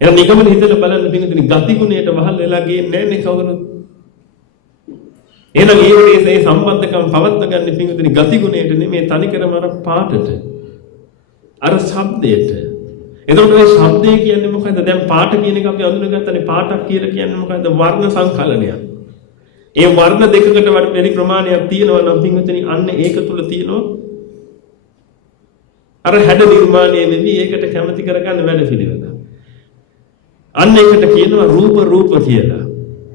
එහෙනම් නිකම්ම හිතලා බලන්න පිටින් ගතිගුණයට වහල් වෙලා ගියේ නැහැ නේ කවුරුත්. එහෙනම් මේ සම්බන්ධකම් පවත්ව ගන්න පිටින් ගතිගුණයට නෙමෙයි තනිකරම අර පාටට. අර ශබ්දයට. එතකොට මේ ශබ්දය කියන්නේ මොකද්ද? දැන් පාට කියන එක අපි අඳුනගත්තනේ පාටක් කියලා කියන්නේ මොකද්ද? වර්ණ සංකලනයක්. ඒ වර්ණ දෙකකට වැඩි ප්‍රමාණයක් තියෙනවා නම් පිටින් අන්න ඒක තුල තියෙනවා අර හැඩ නිර්මාණය වෙවි ඒකට කැමති කරගන්න වැඩ පිළිවෙල. අන්න ඒකට කියනවා රූප කියලා.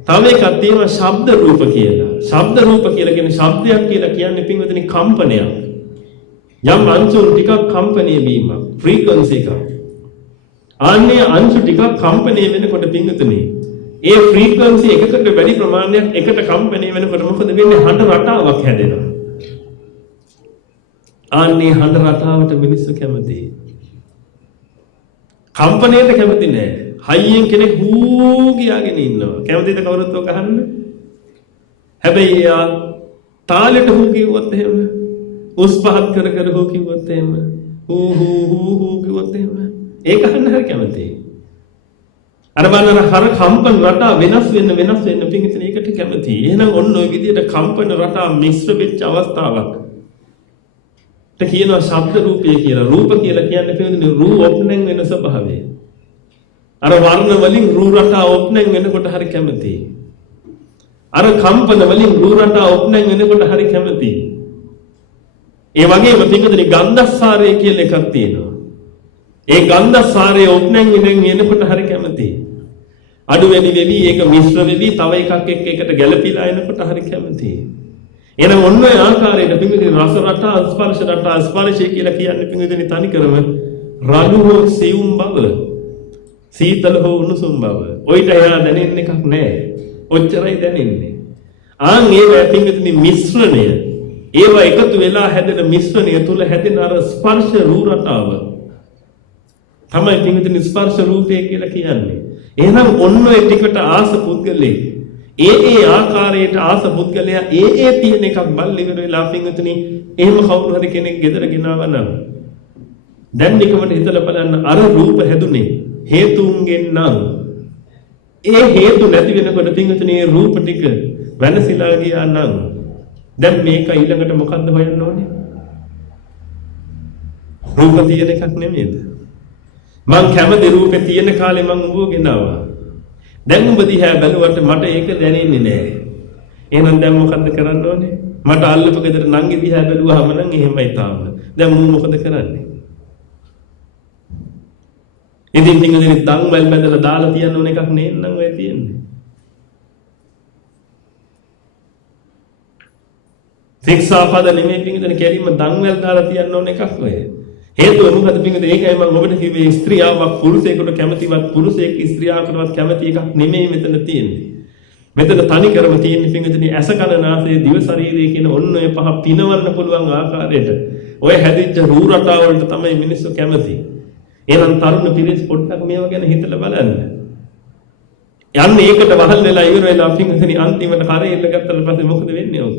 තව එකක් තියෙනවා ශබ්ද රූප කියලා. ශබ්ද රූප කියලා කියන්නේ ශබ්දයක් කියලා කියන්නේ පින්වතුනි කම්පනයක්. යම් අංශු ටිකක් කම්පණය වීමක්, ෆ්‍රීකවන්සි එකක්. අන්නේ අංශු ටිකක් කම්පණය වෙනකොට පින්වතුනි ඒ ෆ්‍රීකවන්සි එකකට වැඩි ප්‍රමාණයක් එකට කම්පණය වෙනකොට මොකද වෙන්නේ? හඬ රටාවක් හැදෙනවා. අන්නේ හඬ රටාවට මිනිස්සු කැමතියි. කම්පණයට කැමති නෑ. හයියෙන් කෙනෙක් හූ කියාගෙන ඉන්නවා. කැමතිද කවුරුත් ඔක අහන්න? හැබැයි යා තාලෙට හූ කිව්වොත් එහෙම, උස් පහත් කර හූ කිව්වොත් එහෙම, හූ කිව්වොත් එහෙම, ඒක අහන්න හරි කැමතියි. අර බලන්න හර කම්පන රටා වෙනස් වෙන්න පිටින් ඒකට කැමතියි. එහෙනම් ඔන්න ඔය විදිහට කම්පන රටා මිශ්‍ර වෙච්ච අවස්ථාවක්. කියනවා ශබ්ද රූපය කියලා. රූප කියලා කියන්නේ පිටින් රූ ඔප්නෙන් වෙන ස්වභාවය. අර වර්ණ වලින් රූ රටා ඔප්නෙන් වෙනකොට හරි කැමතියි. අර කම්පන වලින් රූ රටා ඔප්නෙන් වෙනකොට හරි කැමතියි. ඒ වගේම පිටින් ගන්ධස්සාරය කියලා එකක් තියෙනවා. ඒ ගන්ධස්සාරය ඔප්නෙන් වෙනකොට හරි කැමතියි. අඩු වැඩි වෙවි ඒක මිශ්‍ර වෙවි තව එකක් එක්ක එකට ගැළපීලා එනකොට හරි කැමතියි. එහෙනම් ඔන්න ඔය ආකාරයට පිටින් රස රටා ස්පර්ශ රටා ස්පර්ශය කියලා කියන්නේ පිටින් තනිකරම රළු හෝ සියුම් බව, සීතල හෝ උණුසුම් බව. ඔයිට එහා දැනෙන්න එකක් නැහැ. ඔච්චරයි දැනෙන්නේ. ආන් ඒ පිටින් මිශ්‍රණය, ඒව එකතු වෙලා හැදෙන මිශ්‍රණය තුල හැදෙන අර ස්පර්ශ රූ රටාව තමයි පිටින් ස්පර්ශ රූපය කියලා කියන්නේ. එහෙනම් ඔන්න ඔය ටිකට ආස පුද්ගලෙක් ඒ ආකාරයට ආස පුද්ගලයා ඒ තියෙන එකක් බල්ල ඉවර වෙලා පිටින් එහෙම කවුරු හරි කෙනෙක් ගෙදර ගෙනාවා නම් දැන් නිකමට හිතලා බලන්න අර රූප හැදුනේ හේතුන්ගෙන් නම් ඒ හේතු නැති වෙනකොට පිටින් ඒ රූප ටික වෙනසිලා ගියා නම් දැන් මේක ඊළඟට මොකද්ද හොයන්න ඕනේ? රූප තියෙන එකක් නෙමෙයිද? මං කැමති රූපේ තියෙන කාලේ මං උඹව ගෙනාවා. දැන් උඹ දිහා බැලුවට මට ඒක දැනෙන්නේ නැහැ. එහෙනම් දැන් මොකද්ද කරන්න ඕනේ? මට අල්ලපු ගෙදර නංගි දිහා බැලුවාම නම් එහෙමයි තාම. දැන් මම මොකද කරන්නේ? ඉතින් ටිකකින් දන් වල බඳලා දාලා තියන්න ඕන එකක් නේන්නම් ඔය තියෙන්නේ. ශික්ෂාපද නෙමෙයි ටිකකින් කැලින්ම දන් වල දාලා තියන්න ඕන එකක් ඔය. හේතුව මොකද පිටින් ඒකයි මම ඔබට කිව්වේ ස්ත්‍රියාවක් පුරුෂයෙකුට කැමතිවත් පුරුෂයෙක් ස්ත්‍රියාවකටවත් කැමති එකක් නෙමෙයි මෙතන තියෙන්නේ. මෙතන තනි කරම තියෙන්නේ පිටින් ඇස කන නාසය දිව ශරීරය කියන ඔන්න ඔය පහ පිනවන්න පුළුවන් ආකාරයට ඔය හැදිච්ච රූ රටාව වලට තමයි මිනිස්සු කැමති. එහෙනම් තරුණ පිරිස් පොඩ්ඩක් මේව ගැන හිතලා බලන්න. යන්නේ ඒකට වහල් වෙලා ඉවර වෙලා පිටින් අන්තිමට කරේ ඉල්ල ගත්තට පස්සේ මොකද වෙන්නේ ඔක?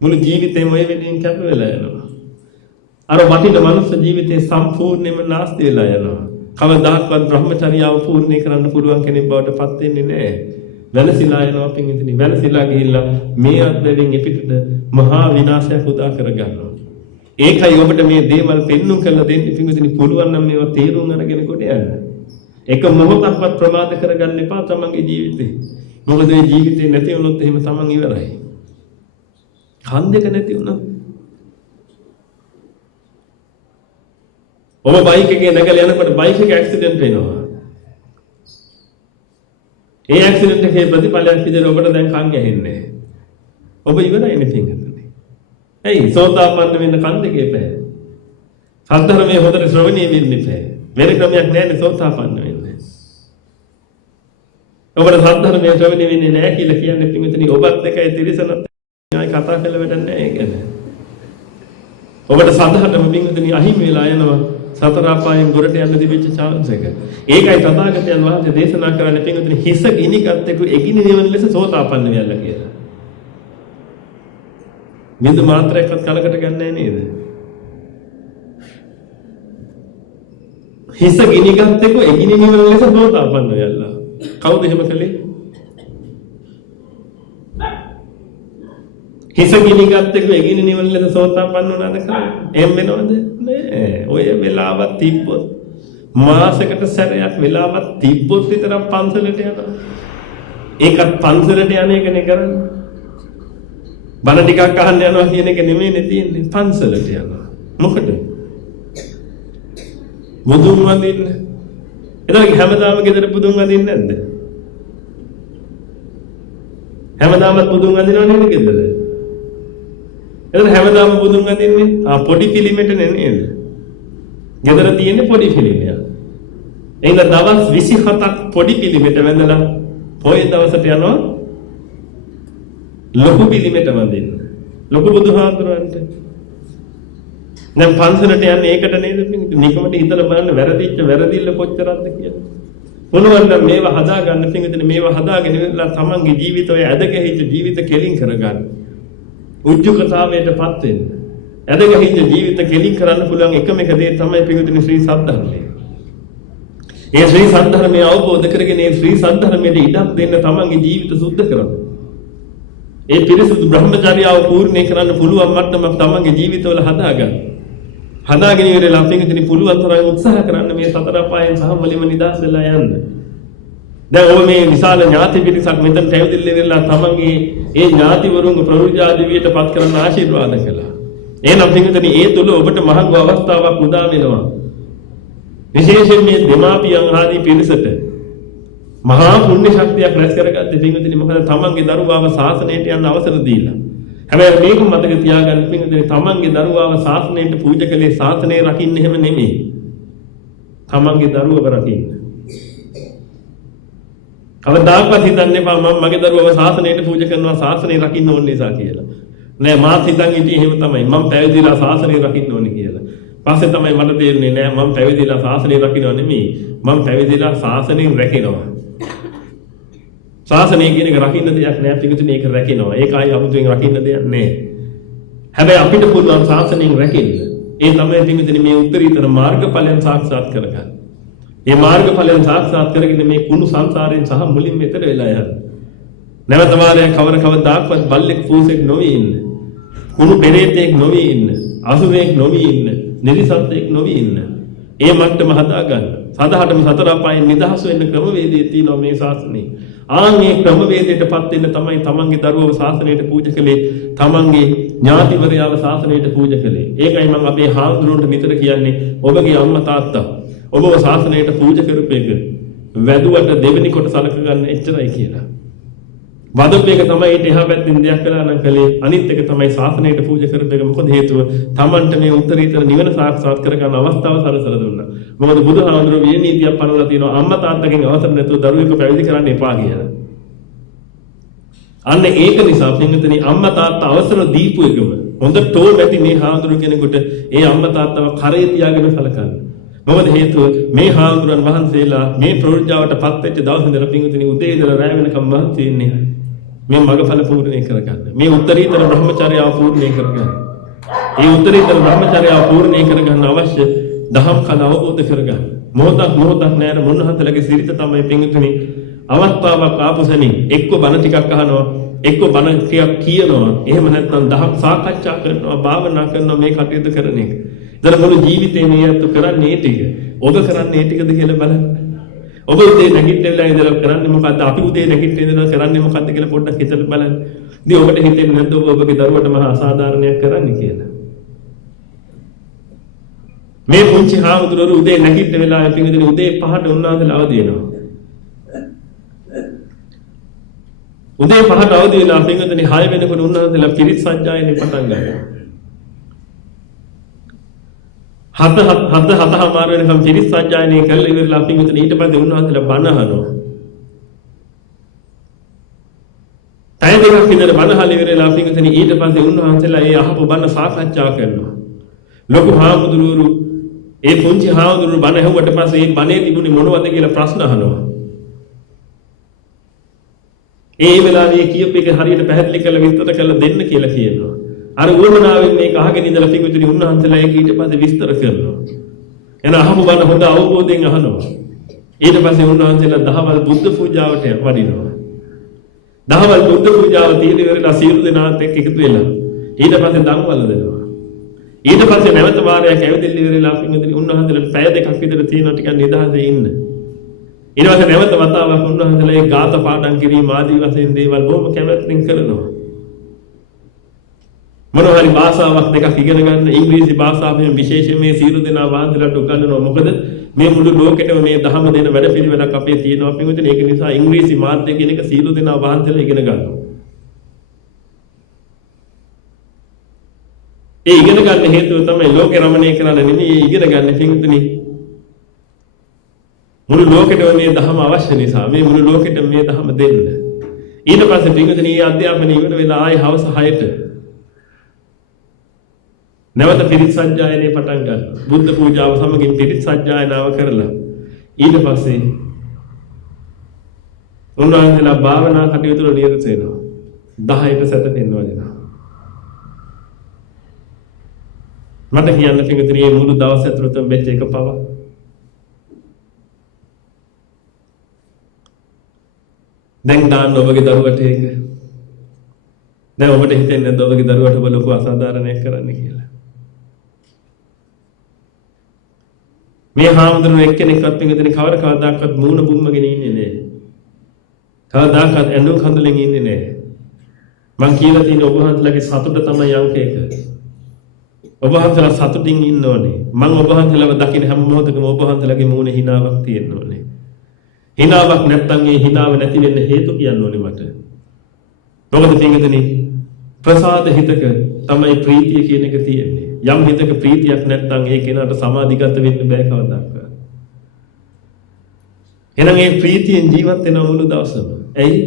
මුළු ජීවිතේම ඔය වෙනින් කැප වෙලා යනවා. අර වටින මනුස්ස ජීවිතේ සම්පූර්ණයෙන්ම නාස්ති වෙලා යනවා. කවදාවත් බ්‍රහ්මචර්යාව පූර්ණ කරන්න පුළුවන් කෙනෙක් බවට පත් වෙන්නේ නැහැ. වෙනසිලා යනවා පිටින් වෙනසිලා ගිහිල්ලා මේ අත්දැකීම් පිටට මහා විනාශයක් උදා කර ගන්නවා. ඒකයි ඔබට මේ දේවල් පෙන්눔 කරලා දෙන්න පිටින් පුළුවන් නම් මේවා තේරුම් අරගෙන කොට යන්න. එක මොහොතක්වත් ප්‍රමාද කරගන්න එපා තමන්ගේ ජීවිතේ. මොකද මේ ජීවිතේ නැති වුණොත් එහෙම තමන් ඉවරයි. කන් දෙක නැති වුණා ඔබ බයික් එකේ නැගලා යනකොට බයික් එක ඇක්සිඩන්ට් වෙනවා. ඒ ඇක්සිඩන්ට් එකේ ප්‍රතිඵලයක් විදිහට ඔබට දැන් කන් ඇහෙන්නේ. ඔබ ඉවරයි නේ පින්වතුනි. ඇයි සෝතාපන්න වෙන්න කන් දෙකේ පැය. සද්ධර්මයේ හොඳට ශ්‍රවණය වෙන්න ඉපැයි. වෙන ක්‍රමයක් නැහැ සෝතාපන්න වෙන්න. ඔබට සද්ධර්මයේ ශ්‍රවණය වෙන්නේ නැහැ කියලා කියන්නේ පින්වතුනි ඔබත් එකයි තිරසනත් ආයි කතා කළ වැඩක් නැහැ ඒක නෑ. ඔබට සද්ධර්ම පින්වතුනි අහිමි වෙලා යනවා සතර අපායෙන් ගොඩට යන්න තිබිච්ච chance එක. ඒකයි තථාගතයන් වහන්සේ දේශනා කරන්නේ පින්වතුනි හිස ගිනිගත් එක එගිනි නිවන ලෙස සෝතාපන්න වෙයලා කියලා. බින්දු මාත්‍රයක්වත් කලකට ගන්නෑ නේද? හිස ගිනිගත් එක එගිනි නිවන ලෙස සෝතාපන්න වෙයලා. කවුද එහෙම කළේ? හිස ගිනිගත් එක එගිනි නිවන ලෙස සෝතාපන්න වුණාද කියලා? එහෙම වෙනවද? නෑ. ඔය වෙලාවක් තිබ්බොත් මාසයකට සැරයක් වෙලාවක් තිබ්බොත් විතරක් පන්සලට යනවා. ඒකත් පන්සලට යන එකනේ කරන්නේ. බණ ටිකක් අහන්න යනවා කියන එක නෙමෙයිනේ තියෙන්නේ. පන්සලට යනවා. මොකද? බුදුන් වඳින්න. එතකොට හැමදාම ගෙදර බුදුන් වඳින්නේ නැද්ද? හැමදාම බුදුන් වඳිනව නේද ගෙදර? එතකොට හැමදාම බුදුන් වඳින්නේ පොඩි පිළිමෙට නේද? ගෙදර තියෙන්නේ පොඩි පිළිමයක්. එහෙනම් දවස් 27ක් පොඩි පිළිමෙට වැඳලා පොයේ දවසට යනවා ලොකු පිළිමෙට වඳින්න. ලොකු බුදුහාමුදුරන්ට. දැන් පන්සලට යන්නේ ඒකට නේද? නිකමට හිතලා බලන්න වැරදිච්ච වැරදිල්ල කොච්චරක්ද කියලා. මොනවද මේවා හදාගන්න පිටින් මේවා හදාගෙන ඉඳලා තමන්ගේ ජීවිතය ඇදගෙහිච්ච ජීවිත කෙලින් කරගන්න. උජ්ජකතාවයටපත් වෙන්න. ඇදගෙහිච්ච ජීවිත කෙලින් කරන්න පුළුවන් එකම එක දේ තමයි පිටින් ශ්‍රී සද්ධර්මය. ඒ ශ්‍රී සද්ධර්මය අවබෝධ කරගෙන ඒ ශ්‍රී සද්ධර්මයට ඉඩක් දෙන්න තමන්ගේ ජීවිත සුද්ධ කරගන්න. ඒ පිරිසුදු බ්‍රහ්මචර්යාව පූර්ණේ කරන්න පුළුවන් මට්ටමක් තමන්ගේ ජීවිතවල හදාගන්න. හදාගෙන ඉවරලා පිටින් පුළුවන් තරම් උත්සාහ කරන්න මේ සතර අපායන් සහ මුලින්ම නිදහස් වෙලා යන්න. දැන් ඔබ මේ විශාල ඥාති පිරිසක් මෙතන ඇවිදින්න ඉවරලා තමන්ගේ ඒ ඥාතිවරුන්ගේ ප්‍රවෘජාදිවියට පත් කරන්න ආශිර්වාද කළා. එහෙනම් පිටින් ඒ තුල ඔබට මහඟු අවස්ථාවක් උදා වෙනවා. විශේෂයෙන් මේ දෙමාපියන් ආදී පිරිසට මහා පුණ්‍ය ශක්තියක් රැස් කරගත්ත පිටින් මොකද තමන්ගේ දරුවාව ශාසනයට යන්න අවසර දීලා. හැබැයි මේක මතක තියාගන්න පිටින් තමන්ගේ දරුවාව ශාසනයට පූජා කළේ ශාසනය රකින්න එහෙම නෙමෙයි. තමන්ගේ දරුවව රකින්න. කවදාකවත් හිතන්න එපා මම මගේ දරුවව ශාසනයට පූජා කරනවා ශාසනය රකින්න ඕන නිසා කියලා. නෑ මාත් හිතන් ඉතින් එහෙම තමයි මම පැවිදිලා ශාසනය රකින්න ඕනේ කියලා. පස්සේ තමයි මට තේරුනේ නෑ මම පැවිදිලා ශාසනය රකින්නව නෙමෙයි මම පැවිදිලා ශාසනයෙන් රැකෙනවා. ශාසනය කියන එක රකින්න දෙයක් නෑ පිටුතුනේ ඒක රැකෙනවා. ඒක ආයි අමුතුවෙන් රකින්න දෙයක් නෑ. හැබැයි අපිට පුළුවන් ශාසනයෙන් රැකෙන්න. ඒ තමයි පිටුතුනේ මේ උත්තරීතර මාර්ගඵලයන් සාක්ෂාත් කරගන්න. මේ මාර්ගඵලයන් සාක්ෂාත් කරගෙන මේ කුණු සංසාරයෙන් සහ මුලින් මෙතර වෙලා යන්න. නැවත වාරයක් කවදාවත් බල්ලෙක් පූසෙක් නොවී ඉන්න. කුණු පෙරේතෙක් නොවී ඉන්න. අසුරෙක් නොවී ඉන්න. නිරිසත්ෙක් නොවී ඉන්න. ඒ මට්ටම හදාගන්න. සදාහටම සතර අපායන් නිදහස් වෙන්න ක්‍රමවේදය තියෙනවා මේ ශාසනයේ. ආන්ගේ ක්‍රමවේදයටපත් වෙන්න තමයි තමන්ගේ දරුවව ශාසනයට පූජා කළේ. තමන්ගේ ඥාතිවරයාව ශාසනයට පූජා කළේ. ඒකයි මම අපේ හාමුදුරුවන්ට නිතර කියන්නේ ඔබගේ අම්මා තාත්තා ඔබව ශාසනයට පූජා කරපු එක වැදුවට දෙවෙනි කොට සලක ගන්න එච්චරයි කියලා. වදපේක තමයි ඊට එහා පැත්තෙන් දෙයක් කළා නම් කලේ අනිත් එක තමයි ශාසනයට පූජා කරපු එක. මොකද හේතුව තමන්ට මේ උත්තරීතර නිවන සාක්ෂාත් කරගන්න අවස්ථාව සලසලා දුන්නා. මොකද බුදුහාමුදුරුවෝ මේ නීතියක් පනවලා තියෙනවා අම්මා තාත්තගෙන් අවසර නැතුව දරුවෙකු පැවිදි කරන්න එපා කියලා. අන්න ඒක නිසා පින්විතනි අම්මා තාත්තා අවසර දීපු එකම හොඳටම ඇති මේ හාමුදුරුවෝ කෙනෙකුට ඒ අම්මා තාත්තව කරේ තියාගෙන සලකන්න. මොකද හේතුව මේ හාමුදුරන් වහන්සේලා මේ ප්‍රවෘජාවටපත් වෙච්ච දවස් ඉඳලා පින්විතනි උදේ ඉඳලා රැ වෙනකම් මහන්සි වෙන්නේ මේ මගඵල පූර්ණේ කරගන්න. මේ උත්තරීතර බ්‍රහ්මචර්යාව පූර්ණේ කරගන්න. මේ උත්තරීතර බ්‍රහ්මචර්යාව පූර්ණේ කරගන්න අවශ්‍ය දහම් කල අවබෝධ කරගන්න. මොහොතක් නෑර මොනහතලගේ සිරිත තමයි පින්විතනි අවස්ථාවක් ආපුසෙනින් එක්ක බණ ටිකක් අහනවා එක්ක බණ ටිකක් කියනවා එහෙම නැත්නම් දහම් සාකච්ඡා කරනවා භාවනා කරනවා මේ කටයුතු කරන එක. දර මුළු ජීවිතේ මේ අතු කරන්නේ ටික. ඔබ කරන්නේ ටිකද කියලා බලන්න. ඔබ උදේ නැගිටලා ඉඳලා කරන්නේ මොකද්ද? අපි උදේ නැගිටලා ඉඳලා කරන්නේ මොකද්ද කියලා පොඩ්ඩක් හිතලා බලන්න. ඉතින් ඔබට හිතෙන්නේ නැද්ද ඔබ ඔබගේ දරුවට මහා අසාධාරණයක් කරන්නේ කියලා? මේ පුංචි හාමුදුරුවෝ උදේ නැගිට වෙලාවෙ පින්විතනි උදේ 5ට උන්වහන්සේලා අවදි වෙනවා. උදේ 5ට අවදි වෙලා පින්විතනි 6 වෙනකොට උන්වහන්සේලා පිරිත් සජ්ජායනය පටන් ගන්නවා. 7:00 වෙනකම් පිරිත් සජ්ජායනය කරලා ඉවරලා පින්විතනි ඊට පස්සේ උන්වහන්සේලා බණ අහනවා. අය දෙකක් විතර බණ අහලා ඉවරලා පින්විතනි ඊට පස්සේ උන්වහන්සේලා ඒ අහපු බණ සාකච්ඡා කරනවා. ලොකු හාමුදුරුවෝ ඒ පුංචි හාමුදුරුවෝ බණ ඇහුවට පස්සේ මේ බණේ තිබුණේ මොනවද කියලා ප්‍රශ්න අහනවා. ඒ වෙලාවේ කියපු එක හරියට පැහැදිලි කරලා විස්තර කරලා දෙන්න කියලා කියනවා. අර උවමනාවෙන් මේක අහගෙන ඉඳලා පිටුතුනි උන්වහන්සේලා ඒක ඊට පස්සේ විස්තර කරනවා. එන අහපු බණ හොඳ අවබෝධයෙන් අහනවා. ඊට පස්සේ උන්වහන්සේලා දහවල් බුද්ධ පූජාවට වඩිනවා. දහවල් බුද්ධ පූජාව තියෙන ඉවරලා සියලු දෙනාත් එක්ක එකතු වෙලා ඊට පස්සේ ධම්වල දෙනවා. ඊට පස්සේ නැවත වාරයක් ඇවිදින්න ඉවරලා පිටුතුනි උන්වහන්සේලා පැය දෙකක් විතර තියෙනවා ටිකක් නිදහසේ ඉන්න. ඊට පස්සේ නැවත වතාවක් උන්වහන්සේලා ඒ ගාථ පාඩම් කිරීම ආදී වශයෙන් දේවල් බොහොම කැමැත්තෙන් කරනවා. මොනවා හරි භාෂාවක් දෙකක් ඉගෙන ගන්න ඉංග්‍රීසි භාෂාවෙන් විශේෂයෙන් මේ සියලු දෙනා වහන්සේලාට උගන්වනවා. මොකද මේ මුළු ලෝකෙටම මේ ධහම දෙන වැඩපිළිවෙලක් අපේ තියෙනවා පිටුතුනි. ඒක නිසා ඉංග්‍රීසි මාධ්‍ය කියන එක සියලු දෙනා වහන්සේලා ඉගෙන ගන්නවා. ඒ ඉගෙන ගන්න හේතුව තමයි ලෝකේ රමණය කරන්න නෙමෙයි ඉගෙන ගන්න පිටුතුනි. මුළු ලෝකෙටම මේ ධහම අවශ්‍ය නිසා මේ මුළු ලෝකෙටම මේ ධහම දෙන්න. ඊට පස්සේ පිටුතුනි මේ අධ්‍යාපනය ඉවර වෙලා ආයේ හවස 6ට නැවත පිරිත් සජ්ජායනය පටන් ගන්නවා. බුද්ධ පූජාව සමගින් පිරිත් සජ්ජායනාව කරලා ඊට පස්සේ උන්වහන්සේලා භාවනා කටයුතු වල නිරත වෙනවා. 10ට සැතපෙන්නවා දෙනවා. මට කියන්න පිටුතුනි මේ මුළු දවස් ඇතුළතම වෙච්ච එක පව දැන් දාන්න ඔබගේ දරුවට ඒක. දැන් ඔබට හිතෙන්නේ නැද්ද ඔබගේ දරුවට ඔබ ලොකු අසාධාරණයක් කරන්න කියලා? මේ හාමුදුරුවෝ එක්කෙනෙක්වත් පිටුතුනි කවදාකවත් මූණ බුම්මගෙන ඉන්නේ නැහැ. කවදාකවත් ඇඬු කඳුලෙන් ඉන්නේ නැහැ. මං කියලා තියෙන ඔබ වහන්සේලාගේ සතුට තමයි අංක 1. ඔබ වහන්සේලා සතුටින් ඉන්න ඕනේ. මං ඔබ වහන්සේලාව දකින හැම මොහොතකම ඔබ වහන්සේලාගේ මූණේ හිනාවක් තියෙන්න ඕනේ. හිනාවක් නැත්තම් ඒ හිනාව නැති වෙන්න හේතු කියන්න ඕනේ මට. මොකද පිටුතුනි ප්‍රසාද හිතක තමයි ප්‍රීතිය කියන එක තියෙන්නේ. යම් හිතක ප්‍රීතියක් නැත්තම් ඒ කෙනාට සමාධිගත වෙන්න බෑ කවදාවත්. එහෙනම් මේ ප්‍රීතියෙන් ජීවත් වෙන මුළු දවසම. ඇයි?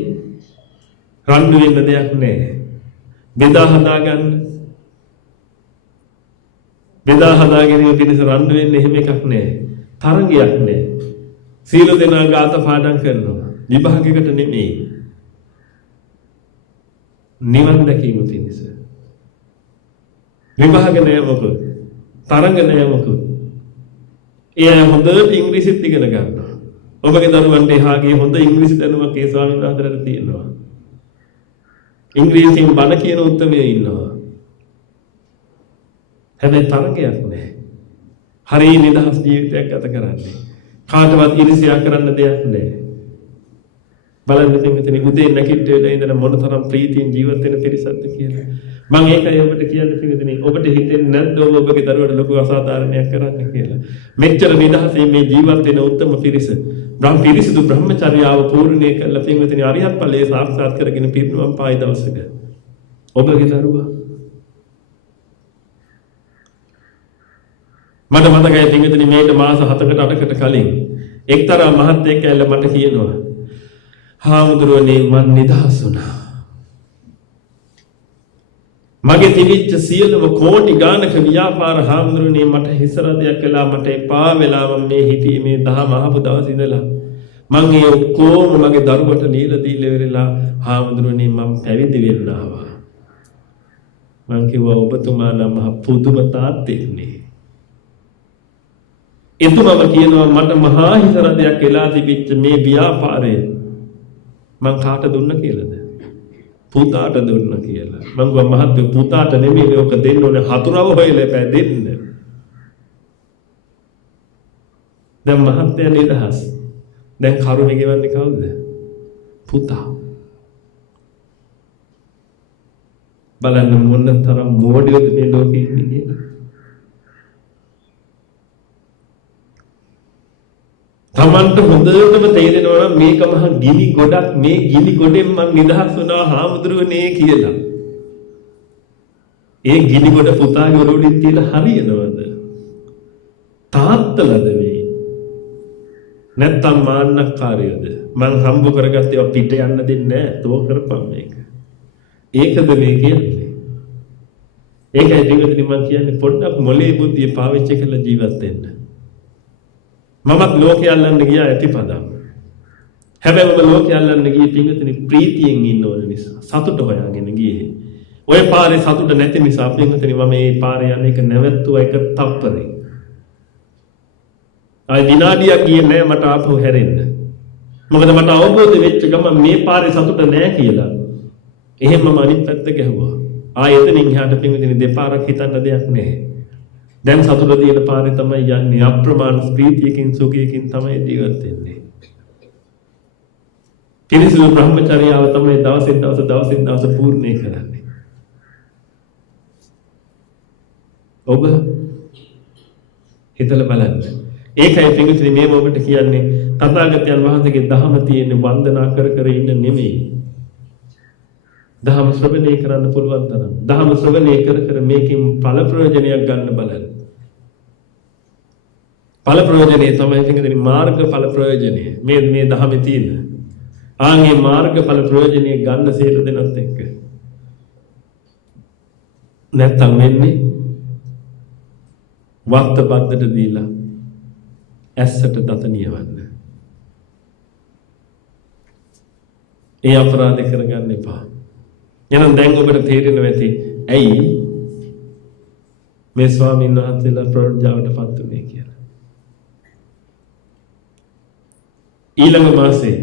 රණ්ඩු වෙන්න දෙයක් නැහැ. බෙදා හදා ගන්න. බෙදා හදා ගැනීම පිණිස රණ්ඩු වෙන්න එහෙම එකක් නැහැ. තරංගයක් නැහැ. සීල දෙනා ගාත පාඩම් කරනවා. විභාගයකට නෙමෙයි. නිවන් දැකීම පිණිස. විභාග නෑ මොකද? තරංග නෑ මොකද? ඒ හොඳට ඉංග්‍රීසිත් ඉගෙන ගන්නවා. ඔබගේ දරුවන්ට එහාගේ හොඳ ඉංග්‍රීසි දැනුමක් ඒ ස්වාමීන් වහන්සේලාට තියෙනවා. ඉංග්‍රීසියෙන් බණ කියන උත්තරමයේ ඉන්නවා. හැබැයි තරංගයක් නෑ. හරි නිදහස් ජීවිතයක් ගත කරන්නේ. කාටවත් ඉරිසියා කරන්න දෙයක් නෑ. බලන්න පිටුතුනි උදේ නැගිටිලා ඉඳලා මොනතරම් ප්‍රීතියෙන් ජීවත් වෙන පිරිසක්ද කියලා. මම ඒකයි ඔබට කියන්නේ පිටුතුනි ඔබට හිතෙන්නේ නැද්ද ඔබගේ දරුවට ලොකු අසාධාරණයක් කරන්න කියලා. මෙච්චර නිදහසේ මේ ජීවත් වෙන උත්තම පිරිස පිරිසිදු බ්‍රහ්මචර්යාව පූර්ණේ කළ පිටුතුනි අරිහත් ඵලයේ සාක්ෂාත් කරගෙන පිරිනුවම් පායි දවසක ඔබගේ දරුවා මට මතකයි පිටුතුනි මේක මාස 7කට 8කට කලින් එක්තරා මහත්තයෙක් ඇවිල්ලා මට කියනවා හාමුදුරුවනේ මම නිදහස් වුණා. මගේ තිබිච්ච සියලුම කෝටි ගානක ව්‍යාපාර හාමුදුරුවනේ මට හිසරදයක් කළා මට එපා වෙලා මම මේ හිටියේ මේ දහම අහපු දවස් ඉඳලා මම ඒ ඔක්කොම මගේ දරුවට දීලා ඉවරලා හාමුදුරුවනේ මම පැවිදි වෙන්න ආවා. මම කිව්වා ඔබතුමා නම් පුදුම තාත්තෙක්නේ. එතුමම කියනවා මට මහා හිසරදයක් වෙලා තිබිච්ච මේ ව්‍යාපාරය මං කාට දුන්න කියලාද? පුතාට දුන්න කියලා. මං ගෝ මහත්තයෝ පුතාට නෙමෙයි ඔක දෙන්න ඕනේ හතුරව හොයලා බෑ දෙන්න. දැන් මහත්තයා නිදහස්. දැන් කරුණේ ගෙවන්නේ කවුද? පුතා. බලන්න මොන තරම් මෝඩයෝද මේ ලෝකේ ඉන්නේ කියලා. තමන්ට හොඳටම තේරෙනවා නම් මේක මහා ගිනි ගොඩක් මේ ගිනි ගොඩෙන් මම නිදහස් වුණා හාමුදුරුවනේ කියලා. ඒ ගිනි ගොඩ පුතාගේ ඔළුවෙන් තියලා හරියනවද? තාත්තලද මේ? නැත්තම් මාන්නකාරයද? මං හම්බ කරගත්තේ ඒවා පිට යන්න දෙන්නේ නැහැ. තෝ කරපම් මේක. ඒකද මේ කියන්නේ. ඒකයි ජීවිතේ මම කියන්නේ පොඩ්ඩක් මොලේ බුද්ධිය පාවිච්චි කරලා ජීවත් වෙන්න. මමත් ලෝකය අල්ලන්න ගියා ඇතිපදම්. හැබැයි මම ලෝකය අල්ලන්න ගියේ පින්විතනි ප්‍රීතියෙන් ඉන්න ඕන නිසා. සතුට හොයාගෙන ගියේ. ඔය පාරේ සතුට නැති නිසා පින්විතනි මම මේ පාරේ යන එක නැවැත්තුවා එක තප්පරේ. ආයි විනාඩියක් ගියේ නෑ මට ආපහු හැරෙන්න. මොකද මට අවබෝධ වෙච්ච ගමන් මේ පාරේ සතුට නෑ කියලා. එහෙම මම අනිත් පැත්ත ගැහුවා. ආයෙ එතනින් එහාට පින්විතනි දෙපාරක් හිතන්න දෙයක් නැහැ. දැන් සතුට දින පාරේ තමයි යන්නේ. අප්‍රමාණ ප්‍රීතියකින් සුඛයකින් තමයි ජීවත් වෙන්නේ. පිරිසිදු බ්‍රහ්මචර්යාව තමයි දවසින් දවස පූර්ණේ කරන්නේ. ඔබ හිතලා බලන්න. ඒකයි පින්විතනි මේ ඔබට කියන්නේ තථාගතයන් වහන්සේගේ ධහම තියෙන වන්දනා කර කර ඉන්න නෙමෙයි. ධහම ශ්‍රවණය කරන්න පුළුවන් තරම්. ධහම ශ්‍රවණය කර කර මේකෙන් ඵල ප්‍රයෝජනයක් ගන්න බලන්න. ඵල ප්‍රයෝජනේ තමයි පින්විතනි මාර්ග ඵල ප්‍රයෝජනේ. මේ ධහමේ තියෙන. ආන්ගේ මාර්ග ඵල ප්‍රයෝජනේ ගන්න සියලු දෙනාත් එක්ක. නැත්තම් වෙන්නේ වක්ත බද්දට දීලා ඇස්සට දත නියවන්න. ඒ අපරාධ කරගන්න එපා. එහෙනම් දැන් ඔබට තේරෙනවා ඇති ඇයි මේ ස්වාමීන් වහන්සේලා ප්‍රෝජාවටපත් උනේ කියලා. ඊළඟ මාසේ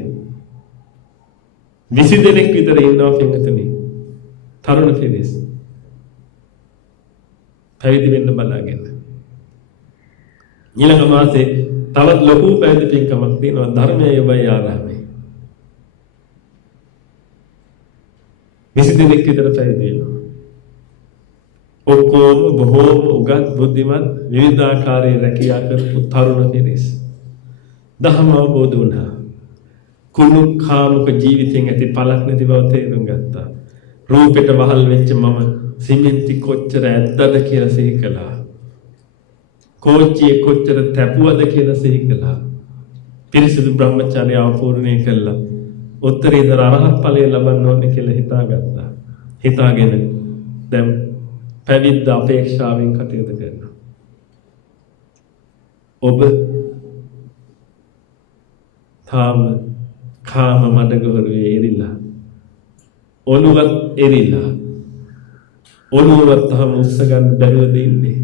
20 දෙනෙක් විතර ඉන්නවා පින්වතුනි. තරුණ පිරිස්. පැවිදි වෙන්න බලාගෙන. ඊළඟ මාසේ තවත් ලොකු පැවිදි පින්කමක් තියෙනවා ධර්මයේ යොබයි ආරාමේ. 20 දෙනෙක් විතර පැවිදි වෙනවා. ඔක්කොම බොහෝම උගත් බුද්ධිමත් විවිධාකාරයේ රැකියා කරපු තරුණ පිරිස්. ධර්ම අවබෝධ වුණා. කුණු කාමුක ජීවිතෙන් ඇති පළක් නැති බව තේරුම් ගත්තා. රූපෙට වහල් වෙච්ච මම සිමෙන්ති කොච්චර ඇද්දද කියලා සිහි කළා. කෝච්චියේ කොච්චර තැපුවද කියලා සිහි කළා. පිරිසිදු බ්‍රහ්මචර්යාව පූර්ණේ කළා. උත්තරීතර අරහත් ඵලය ලබන්න ඕනේ කියලා හිතාගත්තා. හිතාගෙන දැන් පැවිද්ද අපේක්ෂාවෙන් කටයුතු කරනවා. ඔබ තාම කාම මඩගොරුවේ එරිලා. ඔළුවත් එරිලා. ඔළුවත් තම උස්ස ගන්න බැරුවද ඉන්නේ.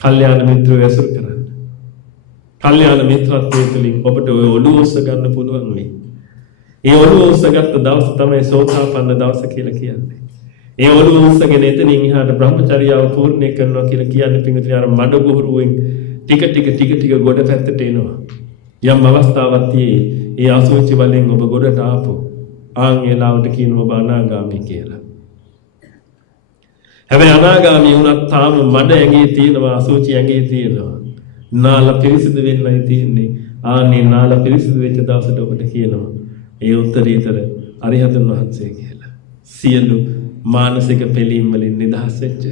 කල්යාණ මිත්‍රව ඇසුරු කරන්න. කල්යාණ මිත්‍රත්වයේ තුලින් ඔබට ඔය ඔළුව උස්ස ගන්න පුළුවන් මේ. ඒ ඔළුව උස්ස ගත්ත දවස තමයි සෝතාපන්න දවස කියලා කියන්නේ. ඒ ඔළුව උස්සගෙන එතනින් එහාට බ්‍රහ්මචර්යාව පූර්ණේ කරනවා කියලා කියන්නේ පිටුතින් අර මඩගොරුවෙන් ටික ගොඩ පැත්තට එනවා. යම් අවස්ථාවක් තියේ ඒ අසුචි වලින් ඔබ ගොඩට ආපු ආන් එලාවට කියනවා ඔබ අනාගාමී කියලා. හැබැයි අනාගාමී වුණත් තාම මඩ ඇඟේ තියෙනවා අසුචි ඇඟේ තියෙනවා. නාල පිරිසිදු වෙන්නයි තියෙන්නේ. ආන්නේ නාල පිරිසිදු වෙච්ච දවසට ඔබට කියනවා ඒ උත්තරීතර අරිහතුන් වහන්සේ කියලා. සියලු මානසික පිළීම් වලින් නිදහස් වෙච්ච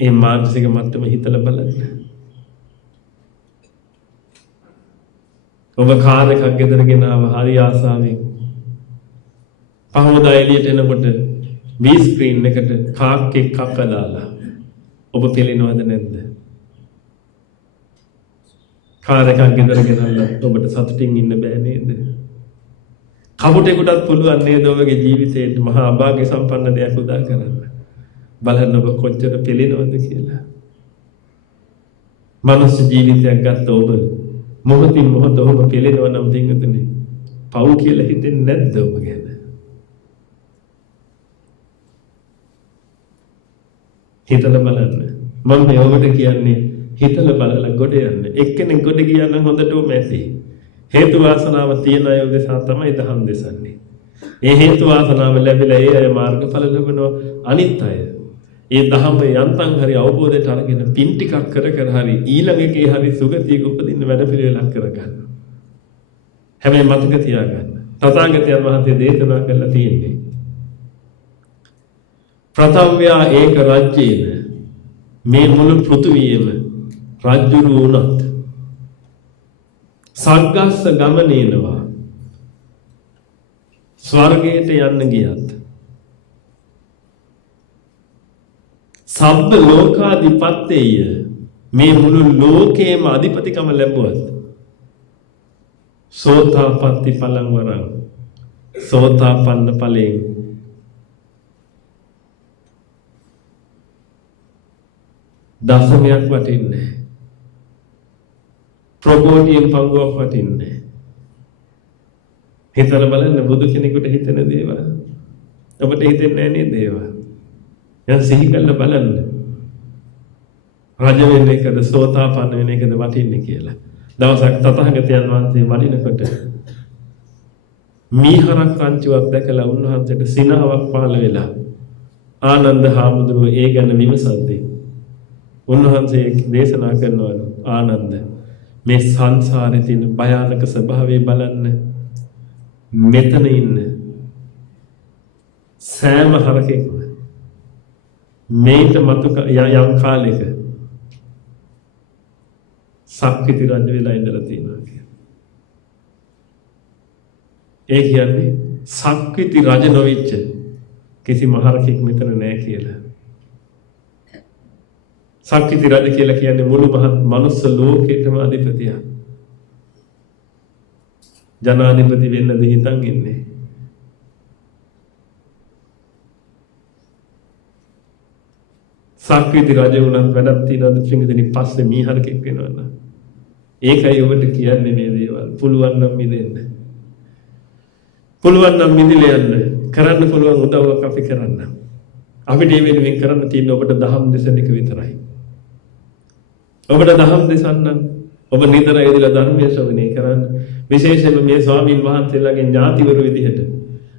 ඒ මානසික මට්ටම හිතලා බලන්න. ඔබ කාර් එකක් ගෙදරගෙන ආව හරි ආසාවෙන්. පහවදා එළියට එනකොට වී ස්ක්‍රීන් එකට කාක්කෙක් කක්කලාලා. ඔබ පෙළෙනවද නැද්ද? කාර් එකක් ගෙදරගෙන ආලා ඔබට සතුටින් ඉන්න බෑ නේද? කවුටෙකුටත් පුළුවන් නේද ඔබගේ ජීවිතේට මහා අභාග්‍ය සම්පන්න දෙයක් උදා කරන්න. බලන්න ඔබ කොච්චර පෙළෙනවද කියලා. මනුස්ස ජීවිතයක් ගත්ත ඔබ මොහොතින් මොහොත ඔබ පෙළෙනවා නම් පින්වතුනි පව් කියලා හිතෙන්නේ නැද්ද ඔබ ගැන? හිතලා බලන්න. මම මේ ඔබට කියන්නේ හිතලා බලලා ගොඩ යන්න. එක්කෙනෙක් ගොඩ ගියා නම් හොඳටම ඇති. හේතු වාසනාව තියන අය උදෙසා තමයි දහම් දෙසන්නේ. ඒ හේතු වාසනාව ලැබිලා ඒ අය මාර්ගඵල ලැබෙනවා. අනිත් අය ඒ දහම යන්තම් හරි අවබෝධයට අරගෙන පින් ටිකක් කර කර හරි ඊළඟකේ හරි සුගතියක උපදින්න වැඩ පිළිවෙලක් කරගන්න. හැබැයි මතක තියාගන්න. තථාගතයන් වහන්සේ දේශනා කළා තියෙන්නේ ප්‍රථම්යා ඒක රාජ්‍යේන මේ මුළු පෘථුවියම රාජ්‍යරු වුණත් සග්ගස්ස ගමනේනවා ස්වර්ගයට යන්න ගියත් සබ්බ ලෝකාධිපත්තේය මේ මුළු ලෝකේම අධිපතිකම ලැබුවත් සෝතාපට්ටි ඵලං වරං සෝතාපන්න ඵලයෙන් දසමයක් වටින්නේ ප්‍රබෝධියෙන් පංගුවක් වටින්නේ හිතලා බලන්න බුදු කෙනෙකුට හිතෙන දේවල් ඔබට හිතෙන්නේ නැහැ නේද දේවල් යන් සිහි කරලා බලන්න රජ වෙන්න එකද සෝතාපන්න වෙන එකද වටින්නේ කියලා දවසක් තථාගතයන් වහන්සේ වඩිනකොට මීහරක් රංචුවක් දැකලා උන්වහන්සේට සිනාවක් පහළ වෙලා ආනන්ද හාමුදුරුවෝ ඒ ගැන විමසද්දී උන්වහන්සේ දේශනා කරනවලු ආනන්ද මේ සංසාරේ තියෙන භයානක ස්වභාවය බලන්න මෙතන ඉන්න සෑම හරකෙක්ම මේට මතු යම් කාලයක සක්විති රජ වෙලා ඉඳලා තියෙනවා කියන්නේ. ඒ කියන්නේ සක්විති රජ නොවිච්ච කිසි මහරකෙක් මෙතන නැහැ කියලා. සක්විති රජ කියලා කියන්නේ මුළු මනුස්ස ලෝකෙටම අධිපතියක්. ජනාධිපති වෙන්නද හිතන් ඉන්නේ. සක්විති රජ වුණත් වැඩක් තියනවාද පින්විතනි පස්සේ මීහරකෙක් වෙනවද? ඒකයි ඔබට කියන්නේ මේ දේවල්. පුළුවන් නම් මිදෙන්න. පුළුවන් නම් මිදෙලා යන්න. කරන්න පුළුවන් උදව්වක් අපි කරන්න. අපිට මේ වෙනුවෙන් කරන්න තියෙන ඔබට දහම් දෙසන එක විතරයි. ඔබට දහම් දෙසන්න ඔබ නිතර ඇවිදලා ධර්මයේ ශ්‍රවණය කරන්න. විශේෂයෙන්ම මේ ස්වාමීන් වහන්සේලාගේ ඥාතිවරු විදිහට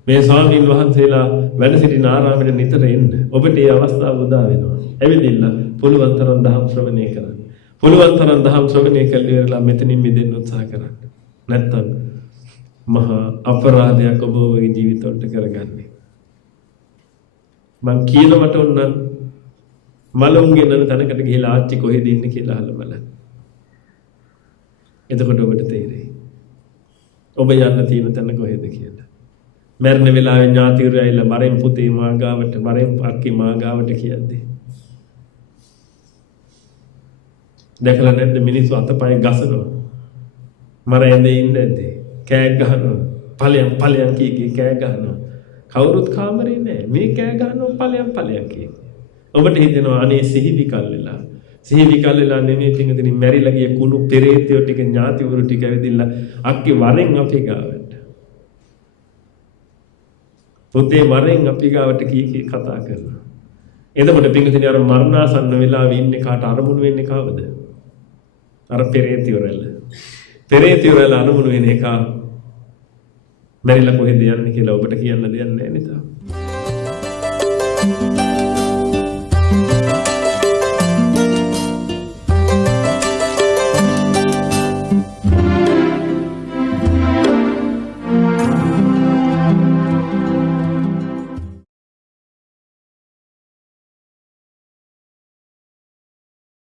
මේ ස්වාමීන් වහන්සේලා වැඩ සිටින ආරාමෙට නිතර එන්න. ඔබට මේ අවස්ථාව උදා වෙනවා. ඇවිදින්න පුළුවන් තරම් දහම් ශ්‍රවණය කරන්න. පුළුවන් තරම් දහම් ශ්‍රවණය කළ ඉවරලා මෙතනින් මිදෙන්න උත්සාහ කරන්න. නැත්තම් මහා අපරාධයක් ඔබ ඔබගේ ජීවිතවලට කරගන්නේ. මං කියන මට උන්න මලුන්ගෙන තැනකට ගිහලා ආච්චි කොහෙද ඉන්නේ කියලා අහලා බලන්න. එතකොට ඔබට තේරෙයි. ඔබ යන්න තියෙන තැන කොහෙද කියලා. මරණ වෙලාවේ ඥාතිවරු ඇවිල්ලා මරෙන් පුතේ මා ගාවට මරෙන් අක්කි මා ගාවට කියද්දී දැකලා නැද්ද මිනිස්සු අතපය ගසනවා. මර ඇඳේ ඉඳද්දී කෑ ගහනවා. ඵලයන් කී කෑ ගහනවා. කවුරුත් කාමරේ නැහැ. මේ කෑ ගහනවා ඵලයන් කී. ඔබට හිතෙනවා අනේ සිහිවි කල්ලලා. සිහිවි කල්ලලා නෙමෙයි පිටින් මැරිලා ගිය කුණු පෙරේතයෝ ටික ඥාතිවරු ටික ඇවිදilla අක්කි වරෙන් අපි ගාවට. පුතේ වරෙන් අපි ගාවට කී කතා කරනවා. එතකොට පිටින් අර මරණාසන්න වෙලාවේ ඉන්නේ කාට අරමුණු වෙන්නේ කවද? අර පෙරේතයෝරල. පෙරේතයෝරල අරමුණු වෙන එක මැරිලා කොහෙද යන්නේ කියලා ඔබට කියන්න දෙයක් නැහැ නේද?